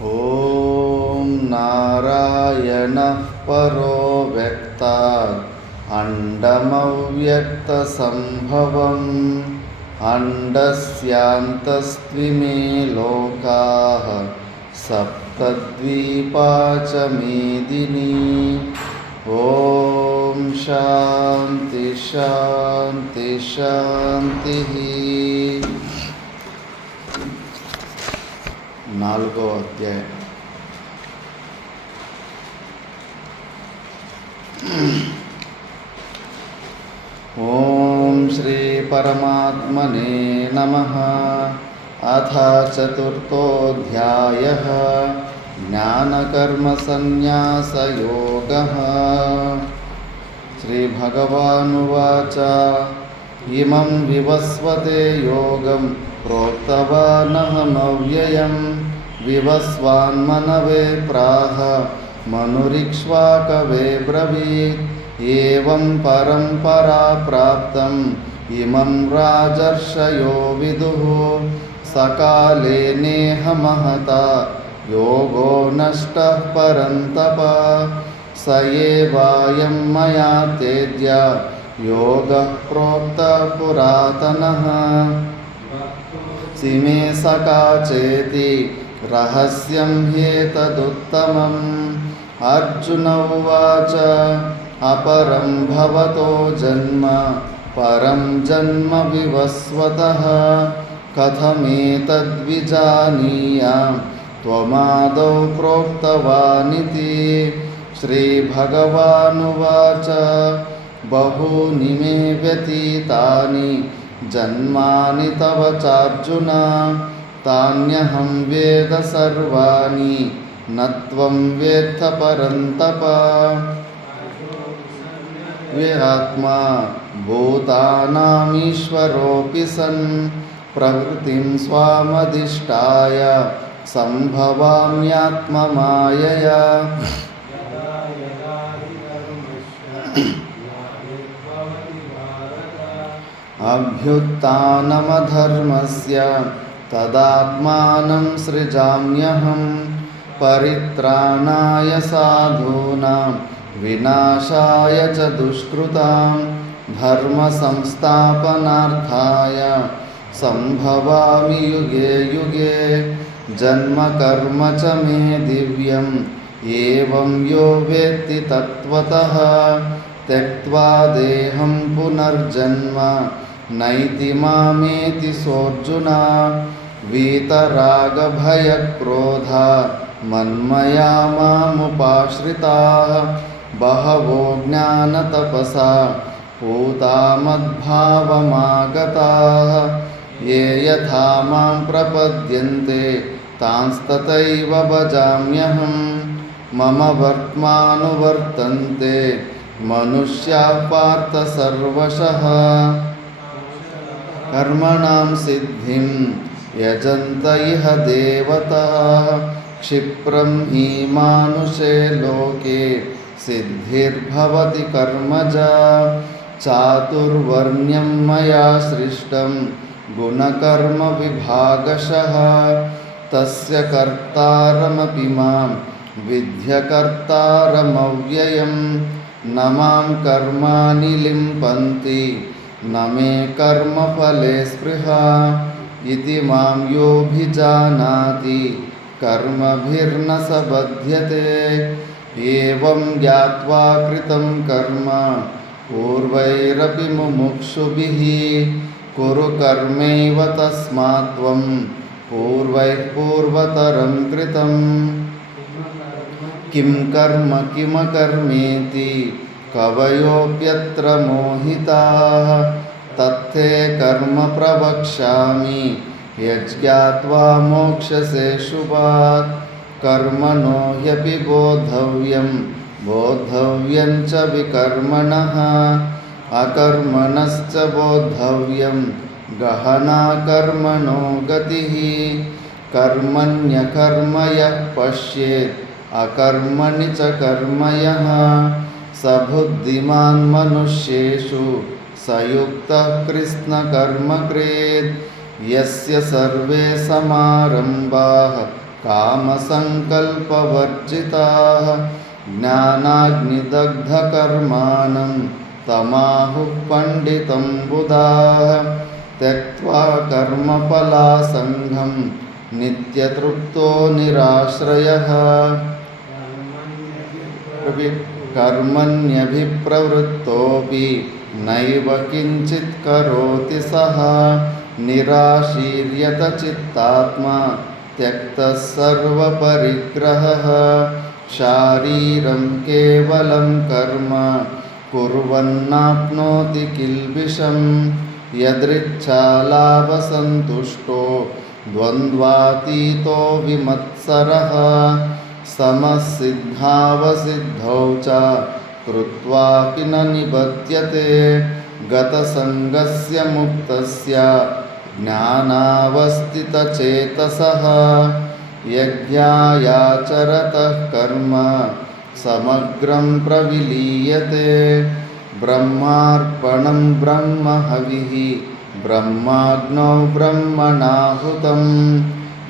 ॐ नारायणः परो व्यक्तात् अण्डमव्यक्तसम्भवम् अण्डस्यान्तस्त्विमे लोकाः सप्तद्वीपा च मेदिनी। ॐ शान्ति शान्ति शान्तिः। 4వ అధ్యాయం. ఓం శ్రీ పరమాత్మనే నమః. అథ చతుర్థోऽధ్యాయः. జ్ఞానకర్మసన్న్యాసయోగः. శ్రీభగవానువాచ ఇమం వివస్వతే యోగం ప్రోక్తవానహమవ్యయం వివస్వాన్మనవే ప్రాహ మనురిక్ష్వాకవే బ్రవీత్. ఏవం పరంపరా ప్రాప్తం ఇమం రాజర్షయో విదుః. సకాలే నేహ మహతా యోగో నష్టః పరంతప. స ఏవాయం మయా తేజ్య యోగః ప్రోక్తః పురాతనః. సిమే సకా చేతి రహస్యం హ్యేతదుత్తమం. అర్జున ఉవాచ అపరం భవతో జన్మ పరం జన్మ వివస్వతః. కథమేతద్విజానీయాం త్వమాదౌ ప్రోక్తవానితి. శ్రీభగవానువాచ బహూని మే వ్యతీతాని జన్మాని తవ చార్జున. తాన్యహం వేద సర్వాణి నత్వం వేత్త పరంతప. ఆత్మా భూతానామీశ్వరోऽపి సన్ ప్రకృతిం స్వామధిష్ఠాయ సంభవామ్యాత్మమాయయా. అభ్యుత్థానమధర్మస్య తదాత్మానం సృజామ్యహం. పరిత్రాణాయ సాధూనాం వినాశాయ చ దుష్కృతాం. ధర్మ సంస్థాపనార్థాయ సంభవామి యుగే యుగే. జన్మ కర్మ చ మే దివ్యం ఏవం యో వేత్తి తత్వతః. త్యక్త్వా దేహం పునర్జన్మ నైతి మామేతి సోర్జున. వీతరాగభయక్రోధ మన్మయా మాముపాశ్రితాః. బహవో జ్ఞానతపసా పూతా మద్భావమాగతాః. ఏ యథా మాం ప్రపద్యంతే తాంస్తథైవ భజామ్యహం. మమ వర్త్మానువర్తంతే మనుష్యాః పార్థ సర్వశః. కర్మణాం సిద్ధిం యజంత ఇహ దేవతాః. క్షిప్రం హి మానుషే లోకే సిద్ధిర్భవతి కర్మజా. చాతుర్వర్ణ్యం మయా సృష్టం గుణకర్మ విభాగశః. తస్య కర్తారమపి మాం విద్యకర్తారమవ్యయం. న మాం కర్మాణి లింపంతి న మే కర్మఫలే స్పృహా. ఇతి మాం యోభిజానాతి కర్మభిర్న స బధ్యతే. ఏవం జ్ఞాత్వా కృతం కర్మ పూర్వైరపి ముముక్షుభిః. కురు కర్మైవ తస్మాత్ త్వం పూర్వైః పూర్వతరం కృతం. కిం కర్మ కిమకర్మేతి కవయోప్యత్ర మోహితాః. తత్తే కర్మ ప్రవక్ష్యామి యజ్ఞాత్వా మోక్షసే శుభాత్. కర్మణో హ్యపి బోద్ధవ్యం బోద్ధవ్యం చ వికర్మణః. అకర్మణశ్చ బోద్ధవ్యం గహనా కర్మణో గతిః. కర్మణ్యకర్మ యః పశ్యేత్ అకర్మణి చ కర్మ యః. స బుద్ధిమాన్ మనుష్యేషు సయుక్తః కృష్ణకర్మ క్రేత్. యస్య సర్వే సమారంభాః कामसङ्कल्पवर्जिताः ज्ञानाग्निदग्धकर्माणं तमाहुः पण्डितं बुधाः त्यक्त्वा कर्मफलासङ्गं नित्यतृप्तो निराश्रयः कर्मण्यभिप्रवृत्तोऽपि नैव किञ्चित् करोति सः निराशीर्यत चित्तात्मा त्यक्तः सर्वपरिग्रहः शारीरं केवलं कर्म कुर्वन्नाप्नोति किल्बिषं यदृच्छालाभसन्तुष्टो द्वन्द्वातीतो विमत्सरः समसिद्धावसिद्धौ च कृत्वापि न निबध्यते गतसङ्गस्य मुक्तस्य ज्ञानावस्थितचेतसः यज्ञायाचरतः कर्म समग्रं प्रविलीयते ब्रह्मार्पणं ब्रह्महविः ब्रह्माग्नौ ब्रह्मणाहुतं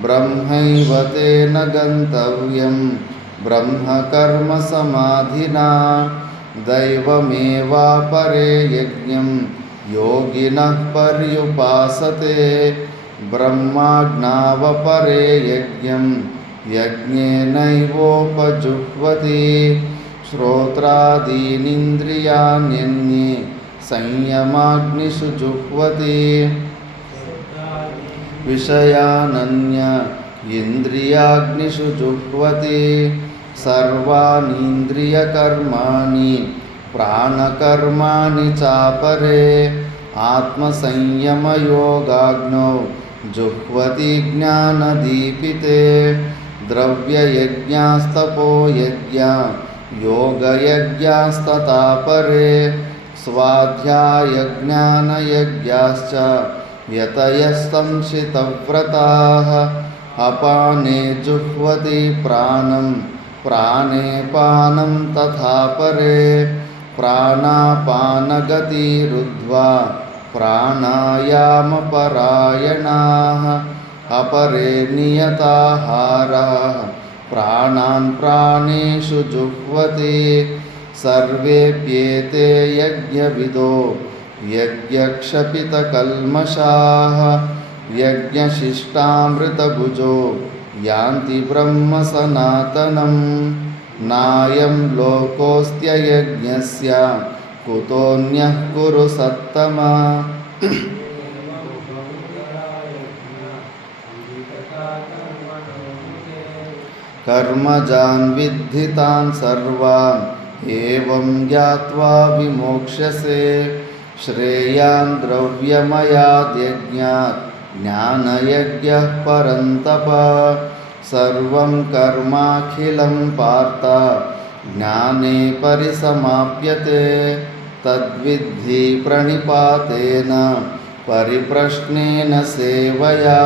ब्रह्मैव तेन गन्तव्यं ब्रह्मकर्मसमाधिना दैवमेवापरे यज्ञं योगिनः पर्युपासते ब्रह्माज्ञावपरे यज्ञं यज्ञेनैवोपजुह्वति श्रोत्रादीनीन्द्रियाण्यन्ये संयमाग्निषु जुह्वति विषयानन्य इन्द्रियाग्निषु जुह्वति सर्वानीन्द्रियकर्माणि प्राणकर्माणि चापरे आत्मसंयमयोगाग्नौ जुह्वति ज्ञानदीपिते द्रव्ययज्ञास्तपोयज्ञा योगयज्ञास्तथा परे स्वाध्यायज्ञानयज्ञाश्च यतयस्तंशितव्रताः अपाने जुह्वति प्राणं प्राणे पानं तथा परे प्राणापानगतिरुद्ध्वा प्राणायामपरायणाः अपरे नियताहाराः प्राणान् प्राणेषु जुह्वति सर्वेऽप्येते यज्ञविदो यज्ञक्षपितकल्मषाः यज्ञशिष्टामृतभुजो यान्ति ब्रह्म सनातनं नायं लोकोऽस्त्ययज्ञस्य कुतोऽन्यः कुरु सत्तमा कर्मजान् विद्धितान् सर्वान् एवं ज्ञात्वा विमोक्ष्यसे श्रेयान् द्रव्यमयाद्यज्ञात् ज्ञानयज्ञः परन्तप सर्वं कर्माखिलं पार्थ ज्ञाने परिसमाप्यते तद्विद्धि प्रणिपातेन परिप्रश्नेन सेवया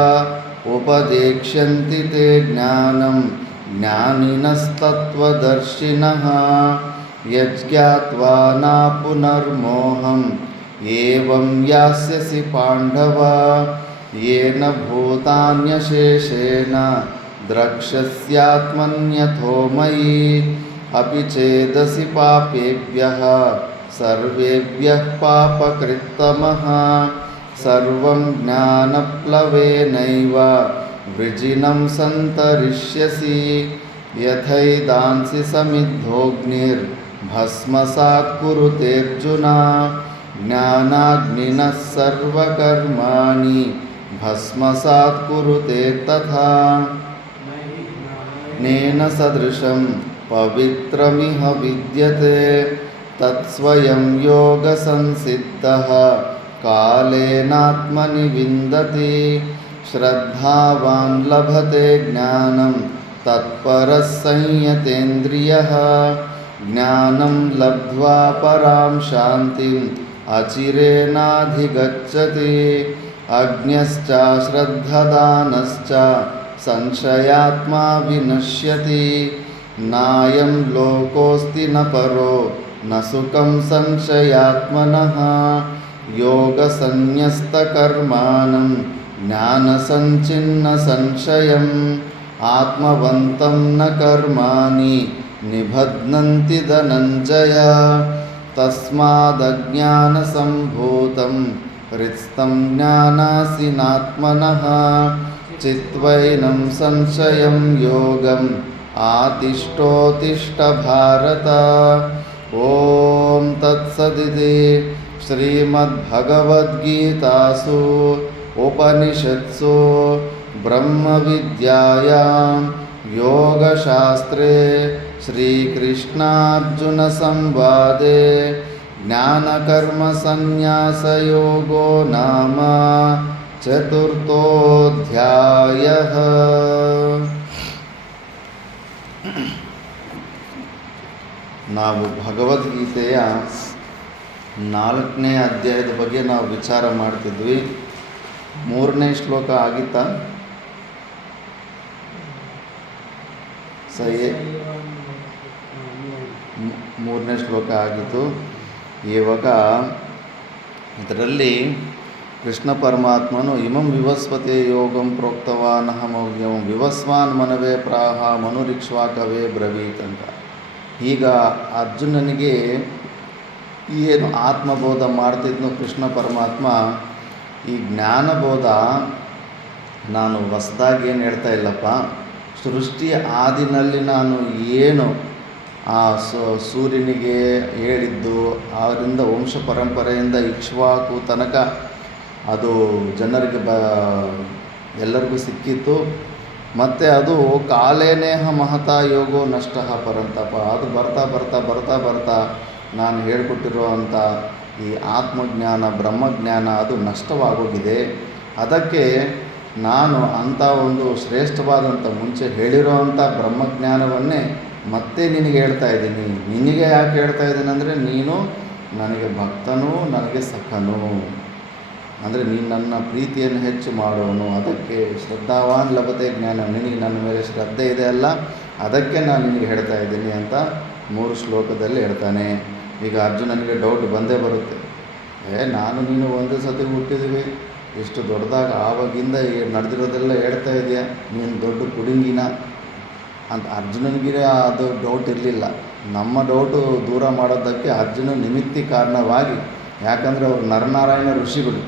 उपदेक्ष्यन्ति ते ज्ञानं ज्ञानिनस्तत्त्वदर्शिनः यज्ञात्वा न पुनर्मोहम् एवं यास्यसि पाण्डव येन भूतान्यशेषेण द्रक्ष्यस्यात्मन्यथो मयि अपि चेदसि पापेभ्यः सर्वेभ्यः पापकृत्तमः सर्वं ज्ञानप्लवेनैव वृजिनं सन्तरिष्यसि यथैदांसि समिद्धोऽग्निर्भस्मसात् कुरुतेऽर्जुन ज्ञानाग्निनः सर्वकर्माणि भस्मसात् कुरुते तथा नेन सदृशं पवित्रमिह विद्यते तत्स्वयं योगसंसिद्धः कालेनात्मनि विन्दति श्रद्धावान् लभते ज्ञानं तत्परः संयतेन्द्रियः ज्ञानं लब्ध्वा परां शान्तिम् अचिरेणाधिगच्छति अज्ञश्च श्रद्धदानश्च संशयात्मा विनश्यति नायं लोकोऽस्ति न परो न सुखं संशयात्मनः योगसन्न्यस्तकर्माणं ज्ञानसञ्चिन्नसंशयं ಆತ್ಮವಂತಂ ನ ಕರ್ಮಾಣಿ ನಿಬಧ್ನಂತಿ ಧನಂಜಯ ತಸ್ಮಾದಜ್ಞಾನಸಂಭೂತಂ ಹೃತ್ಸ್ಥಂ ಜ್ಞಾನಾಸಿನಾತ್ಮನಃ ಚಿತ್ವೈನಂ ಸಂಶಯಂ ಯೋಗಂ ಆತಿಷ್ಠೋತಿಷ್ಠ ಭಾರತ. ಓಂ ತತ್ಸದಿತಿ ಶ್ರೀಮದ್ಭಗವದ್ಗೀತಾಸು ಉಪನಿಷತ್ಸು ಬ್ರಹ್ಮವಿದ್ಯಾಯಾಂ ಯೋಗಶಾಸ್ತ್ರೇ ಶ್ರೀಕೃಷ್ಣಾರ್ಜುನ ಸಂವಾದೆ ಜ್ಞಾನಕರ್ಮಸನ್ಯಾಸಯೋಗೋ ನಾಮ ಚತುರ್ಥೋಧ್ಯಾಯಃ. ನಾವು ಭಗವದ್ಗೀತೆಯ 4ನೇ ಅಧ್ಯಾಯದ ಬಗ್ಗೆ ನಾವು ವಿಚಾರ ಮಾಡ್ತಿದ್ವಿ. 3ನೇ ಶ್ಲೋಕ ಆಗಿತ್ತಾ? ಸಹಿ 3ನೇ ಶ್ಲೋಕ ಆಗಿತ್ತು. ಇವಾಗ ಇದರಲ್ಲಿ ಕೃಷ್ಣ ಪರಮಾತ್ಮನು ಇಮಂ ವಿವಸ್ವತೆ ಯೋಗಂ ಪ್ರೋಕ್ತವಾನಹಮವ್ಯಂ ವಿವಸ್ವಾನ್ ಮನವೇ ಪ್ರಾಹ ಮನುರಿಕ್ಷ್ವಾಕವೇ ಬ್ರವೀತ್ ಅಂತ. ಈಗ ಅರ್ಜುನನಿಗೆ ಏನು ಆತ್ಮಬೋಧ ಮಾಡ್ತಿದ್ನೋ ಕೃಷ್ಣ ಪರಮಾತ್ಮ, ಈ ಜ್ಞಾನಬೋಧ ನಾನು ಹೊಸದಾಗಿ ಏನು ಹೇಳ್ತಾ ಇಲ್ಲಪ್ಪ. ಸೃಷ್ಟಿಯ ಆದಿನಲ್ಲಿ ನಾನು ಏನು ಆ ಸೂರ್ಯನಿಗೆ ಹೇಳಿದ್ದು, ಅವರಿಂದ ವಂಶ ಪರಂಪರೆಯಿಂದ ಇಕ್ಷ್ವಾಕು ತನಕ ಅದು ಜನರಿಗೆ ಎಲ್ಲರಿಗೂ ಸಿಕ್ಕಿತ್ತು. ಮತ್ತು ಅದು ಕಾಲೇನೇಹ ಮಹತಾ ಯೋಗೋ ನಷ್ಟ ಪರಂತಪ. ಅದು ಬರ್ತಾ ಬರ್ತಾ ಬರ್ತಾ ಬರ್ತಾ ನಾನು ಹೇಳಿಕೊಟ್ಟಿರುವಂಥ ಈ ಆತ್ಮಜ್ಞಾನ ಬ್ರಹ್ಮಜ್ಞಾನ ಅದು ನಷ್ಟವಾಗೋಗಿದೆ. ಅದಕ್ಕೆ ನಾನು ಅಂಥ ಒಂದು ಶ್ರೇಷ್ಠವಾದಂಥ ಮುಂಚೆ ಹೇಳಿರೋವಂಥ ಬ್ರಹ್ಮಜ್ಞಾನವನ್ನೇ ಮತ್ತೆ ನಿನಗೆ ಹೇಳ್ತಾ ಇದ್ದೀನಿ. ನಿನಗೆ ಯಾಕೆ ಹೇಳ್ತಾ ಇದ್ದೀನಿ ಅಂದರೆ, ನೀನು ನನಗೆ ಭಕ್ತನೂ ನನಗೆ ಸಖನೂ, ಅಂದರೆ ನೀನು ನನ್ನ ಪ್ರೀತಿಯನ್ನು ಹೆಚ್ಚು ಮಾಡೋನು. ಅದಕ್ಕೆ ಶ್ರದ್ಧಾವಾನ್ ಲಭತೆ ಜ್ಞಾನ, ನಿನಗೆ ನನ್ನ ಮೇಲೆ ಶ್ರದ್ಧೆ ಇದೆ ಅಲ್ಲ, ಅದಕ್ಕೆ ನಾನು ನಿನಗೆ ಹೇಳ್ತಾ ಇದ್ದೀನಿ ಅಂತ 3 ಶ್ಲೋಕದಲ್ಲಿ ಹೇಳ್ತಾನೆ. ಈಗ ಅರ್ಜುನನಿಗೆ ಡೌಟ್ ಬಂದೇ ಬರುತ್ತೆ. ನಾನು ನೀನು ಒಂದೇ ಸತಿ ಹುಟ್ಟಿದ್ವಿ, ಎಷ್ಟು ದೊಡ್ಡದಾಗ ಆವಾಗಿಂದ ನಡೆದಿರೋದೆಲ್ಲ ಹೇಳ್ತಾ ಇದೆಯಾ, ನೀನು ದೊಡ್ಡ ಕುಡುಂಗಿನ ಅಂತ ಅರ್ಜುನನಿಗೆ ಅದು ಡೌಟ್ ಇರಲಿಲ್ಲ. ನಮ್ಮ ಡೌಟು ದೂರ ಮಾಡೋದಕ್ಕೆ ಅರ್ಜುನ ನಿಮಿತ್ತಿ ಕಾರಣವಾಗಿ, ಯಾಕಂದರೆ ಅವರು ನರನಾರಾಯಣ ಋಷಿಗಳು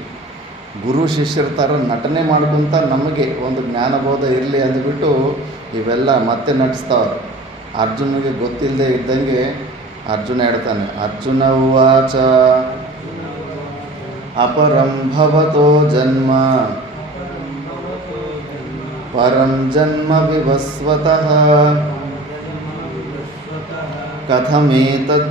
ಗುರು ಶಿಷ್ಯರ ಥರ ನಟನೆ ಮಾಡ್ಕೊತ ನಮಗೆ ಒಂದು ಜ್ಞಾನಬೋಧ ಇರಲಿ ಅಂದ್ಬಿಟ್ಟು ಇವೆಲ್ಲ ಮತ್ತೆ ನಟಿಸ್ತಾವ್ರೆ. ಅರ್ಜುನಿಗೆ ಗೊತ್ತಿಲ್ಲದೆ ಇದ್ದಂಗೆ ಅರ್ಜುನ ಹೇಳ್ತಾನೆ. ಅರ್ಜುನ ಉವಾಚ ಅಪರಂ ಭವತೋ ಜನ್ಮ ಪರಂ ಜನ್ಮ ವಿವಸ್ವತಃ ಕಥಮೇತದ್ವಿಜಾನೀಯಾಮ್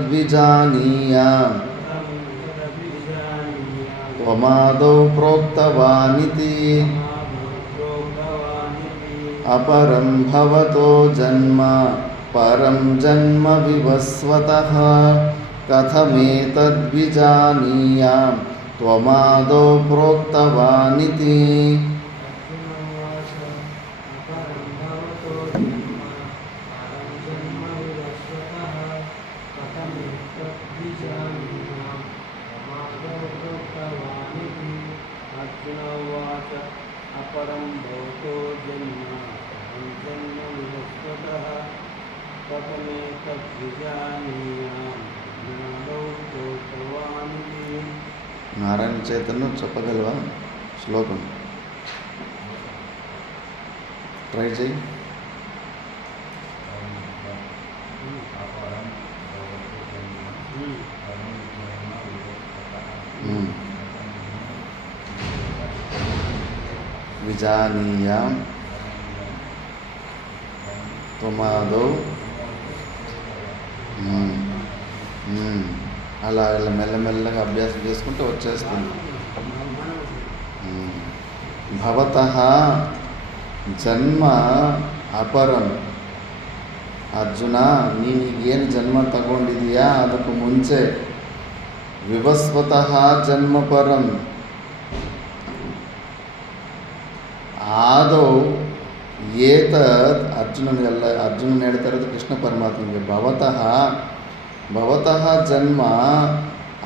ತ್ವಮಾದೌ ಪ್ರೋಕ್ತವಾನಿತಿ. ಅಪರಂ ಭವತೋ ಜನ್ಮ ಪರಂ ಜನ್ಮ ವಿವಸ್ವತಃ ಕಥಮೇತದ್ವಿಜಾನೀಯಾಮ್ ತ್ವಮಾದೌ ಪ್ರೋಕ್ತವಾನಿತಿ. నారాయణ చైతన్య చెప్పగలవా శ్లోకం? ట్రై చేయి. విజానీయాం త్వమాదౌ. అలా ఇలా మెల్లమెల్లగా అభ్యాసం చేసుకుంటే వచ్చేస్తుంది. భవతః ಜನ್ಮ ಅಪರಂ. ಅರ್ಜುನ, ನೀನೀಗೇನು ಜನ್ಮ ತಗೊಂಡಿದೀಯಾ ಅದಕ್ಕೂ ಮುಂಚೆ ವಿವಸ್ವತಃ ಜನ್ಮ ಪರಂ. ಆದೌ ಏತದ್ ಅರ್ಜುನನ ಹೇಳ್ತಾ ಇರೋದು ಕೃಷ್ಣ ಪರಮಾತ್ಮನಿಗೆ. ಭವತಃ ಜನ್ಮ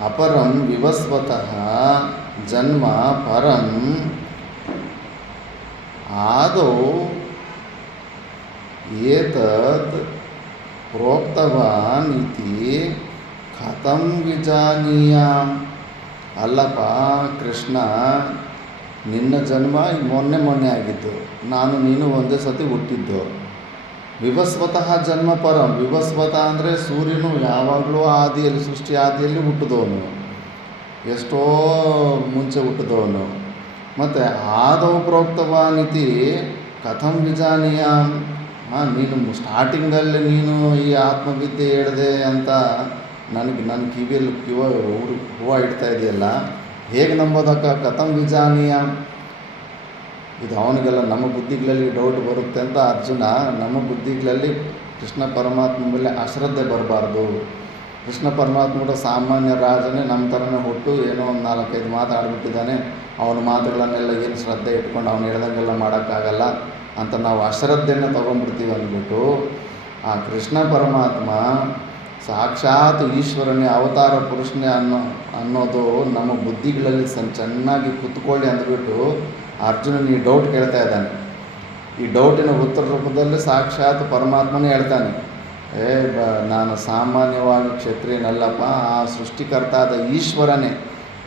ಅಪರಂ ವಿವಸ್ವತಃ ಜನ್ಮ ಪರಂ. ಆದೌ ಏತದ್ ಪ್ರೋಕ್ತವಾನ್ ಇತಿ ಕಥಂ ವಿಜಾನೀಯಾಮ್. ಅಲ್ಲಪ್ಪ ಕೃಷ್ಣ, ನಿನ್ನ ಜನ್ಮ ಮೊನ್ನೆ ಆಗಿದ್ದು, ನಾನು ನೀನು ಒಂದೇ ಸತಿ ಹುಟ್ಟಿದ್ದು. ವಿವಸ್ವತಃ ಜನ್ಮ ಪರಂ. ವಿವಸ್ವತ ಅಂದರೆ ಸೂರ್ಯನು ಯಾವಾಗಲೂ ಆದಿಯಲ್ಲಿ, ಸೃಷ್ಟಿ ಆದಿಯಲ್ಲಿ ಹುಟ್ಟಿದವನು, ಎಷ್ಟೋ ಮುಂಚೆ ಹುಟ್ಟಿದವನು. ಮತ್ತು ಆದೌ ಪ್ರೋಕ್ತವಾನಿತಿ ಕಥಂ ವಿಜಾನೀಯಾಮ್. ನೀನು ಸ್ಟಾರ್ಟಿಂಗಲ್ಲಿ ನೀನು ಈ ಆತ್ಮವಿದ್ಯೆ ಹೇಳಿದೆ ಅಂತ ನನ್ನ ಕಿವಿಯಲ್ಲಿ ಹೂವು ಇಡ್ತಾ ಇದೆಯಲ್ಲ, ಹೇಗೆ ನಂಬೋದಕ್ಕ? ಕಥಂ ವಿಜಾನೀಯಾಮ್. ಇದು ಅವನಿಗೆಲ್ಲ ನಮ್ಮ ಬುದ್ಧಿಗಳಲ್ಲಿ ಡೌಟ್ ಬರುತ್ತೆ ಅಂತ ಅರ್ಜುನ. ನಮ್ಮ ಬುದ್ಧಿಗಳಲ್ಲಿ ಕೃಷ್ಣ ಪರಮಾತ್ಮ ಮೇಲೆ ಅಶ್ರದ್ಧೆ ಬರಬಾರ್ದು. ಕೃಷ್ಣ ಪರಮಾತ್ಮ ಕೂಡ ಸಾಮಾನ್ಯ ರಾಜನೇ, ನಮ್ಮ ಥರನೇ ಹುಟ್ಟು ಏನೋ ಒಂದು 4-5 ಮಾತಾಡ್ಬಿಟ್ಟಿದ್ದಾನೆ, ಅವನ ಮಾತುಗಳನ್ನೆಲ್ಲ ಏನು ಶ್ರದ್ಧೆ ಇಟ್ಕೊಂಡು ಅವ್ನು ಹೇಳ್ದಂಗೆಲ್ಲ ಮಾಡೋಕ್ಕಾಗಲ್ಲ ಅಂತ ನಾವು ಅಶ್ರದ್ಧೆಯನ್ನು ತೊಗೊಂಡ್ಬಿಡ್ತೀವಿ ಅಂದ್ಬಿಟ್ಟು, ಆ ಕೃಷ್ಣ ಪರಮಾತ್ಮ ಸಾಕ್ಷಾತ್ ಈಶ್ವರನೇ, ಅವತಾರ ಪುರುಷನೇ ಅನ್ನೋದು ನಮ್ಮ ಬುದ್ಧಿಗಳಲ್ಲಿ ಚೆನ್ನಾಗಿ ಕುತ್ಕೊಳ್ಳಿ ಅಂದ್ಬಿಟ್ಟು ಅರ್ಜುನನ ಈ ಡೌಟ್ ಕೇಳ್ತಾ ಇದ್ದಾನೆ. ಈ ಡೌಟಿನ ಉತ್ತರ ರೂಪದಲ್ಲಿ ಸಾಕ್ಷಾತ್ ಪರಮಾತ್ಮನೇ ಹೇಳ್ತಾನೆ, ನಾನು ಸಾಮಾನ್ಯವಾಗಿ ಕ್ಷತ್ರಿಯನಲ್ಲಪ್ಪ, ಆ ಸೃಷ್ಟಿಕರ್ತಾದ ಈಶ್ವರನೇ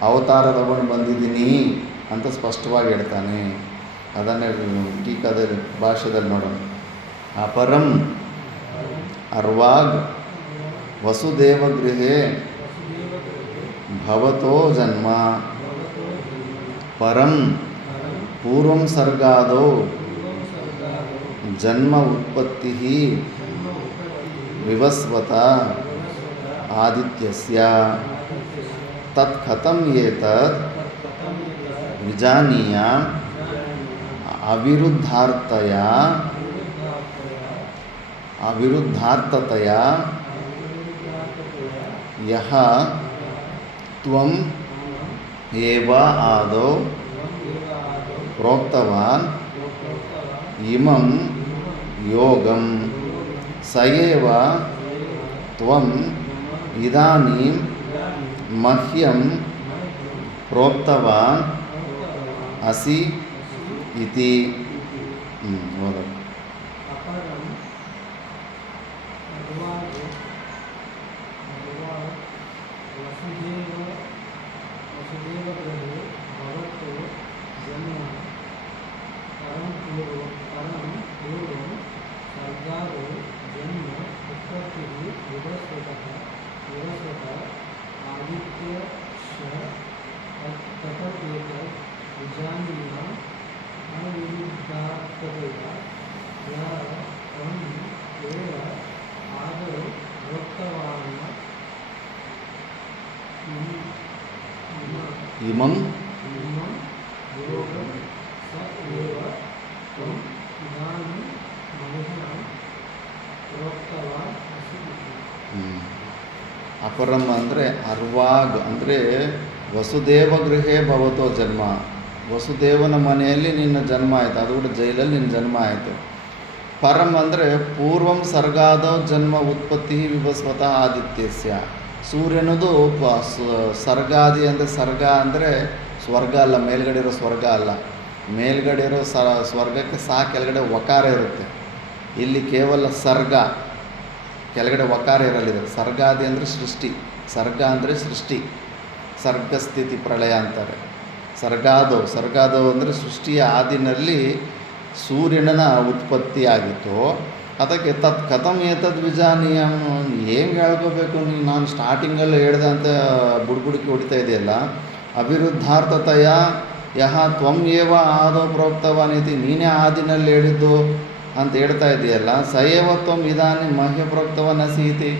ಅವತಾರ ತಗೊಂಡು ಬಂದಿದ್ದೀನಿ ಅಂತ ಸ್ಪಷ್ಟವಾಗಿ ಹೇಳ್ತಾನೆ. ಅದನ್ನೇ ಟೀಕಾದ ಭಾಷೆಯಲ್ಲಿ ನೋಡೋಣ. ಅಪರಂ ಅರ್ವಾಗ್ ವಸುದೇವಗೃಹೇ ಭವತೋ ಜನ್ಮ ಪರಂ ಪೂರ್ವಂ ಸರ್ಗಾದೋ ಜನ್ಮ ಉತ್ಪತ್ತಿ ವಿವಸ್ವತ ಆದಿತ್ಯಸ್ಯ ತತ್ ಕಥಂ ಏತದ್ ವಿಜಾನೀಯಾಮ್ ಅವಿರುದ್ಧಾರ್ಥತಯಾ ಯಹ ತ್ವಂ ಏವ ಆದೌ ಪ್ರೋಕ್ತವಾನ್ ಇಮಂ ಯೋಗಂ ಸ ಏವ ತ್ವಂ ಇದಾನೀಂ ಮಹ್ಯಂ ಪ್ರೋಕ್ತವಾನ್ ಅಸಿ ಇತಿ. ಓದೋಣ. ಇಮಂ ಅಪರಂ ಅಂದರೆ ಅರ್ವಾಗ್ ಅಂದರೆ ವಸುದೇವ ಗೃಹೇ ಭವತೋ ಜನ್ಮ. ವಸುದೇವನ ಮನೆಯಲ್ಲಿ ನಿನ್ನ ಜನ್ಮ ಆಯಿತು, ಅದು ಕೂಡ ಜೈಲಲ್ಲಿ ನಿನ್ನ ಜನ್ಮ ಆಯಿತು. ಪರಂ ಅಂದರೆ ಪೂರ್ವಂ ಸರ್ಗಾದೋ ಜನ್ಮ ಉತ್ಪತ್ತಿ ವಿವಸ್ವತಃ ಆದಿತ್ಯಸ್ಯ. ಸೂರ್ಯನದು ಸರ್ಗಾದಿ ಅಂದರೆ, ಸರ್ಗ ಅಂದರೆ ಸ್ವರ್ಗ ಅಲ್ಲ, ಮೇಲ್ಗಡೆ ಇರೋ ಸ್ವರ್ಗ ಅಲ್ಲ. ಮೇಲ್ಗಡೆ ಇರೋ ಸ್ವರ್ಗಕ್ಕೆ ಕೆಳಗಡೆ ವಕಾರ ಇರುತ್ತೆ. ಇಲ್ಲಿ ಕೇವಲ ಸರ್ಗ, ಕೆಳಗಡೆ ವಕಾರ ಇರಲಿದೆ. ಸರ್ಗಾದಿ ಅಂದರೆ ಸೃಷ್ಟಿ, ಸರ್ಗ ಅಂದರೆ ಸೃಷ್ಟಿ, ಸರ್ಗಸ್ಥಿತಿ ಪ್ರಳಯ ಅಂತಾರೆ. ಸರ್ಗಾದೋ ಅಂದರೆ ಸೃಷ್ಟಿಯ ಆದಿನಲ್ಲಿ ಸೂರ್ಯನ ಉತ್ಪತ್ತಿ ಆಗಿತ್ತು. ಅದಕ್ಕೆ ತತ್ ಕಥಂ ಏತದ್ ವಿಜಾನೀಯಂ. ಏನು ಹೇಳ್ಕೋಬೇಕು ನೀನು? ನಾನು ಸ್ಟಾರ್ಟಿಂಗಲ್ಲಿ ಹೇಳ್ದೆ ಅಂತ ಬುಡ್ಬುಡಿಕೆ ಹೊಡಿತಾ ಇದೆಯಲ್ಲ. ಅವಿರುದ್ಧಾರ್ಥತೆಯ ಯಹ ತ್ವಂ ಏವ ಆದೋ ಪ್ರೋಕ್ತವಾನಿತಿ, ನೀನೇ ಆದಿನಲ್ಲಿ ಹೇಳಿದ್ದು ಅಂತ ಹೇಳ್ತಾ ಇದೆಯಲ್ಲ. ಸಯೇವ ತ್ವಂ ಇದಾನಿ ಮಹ್ಯ ಪ್ರೋಕ್ತವನಸೀತಿ.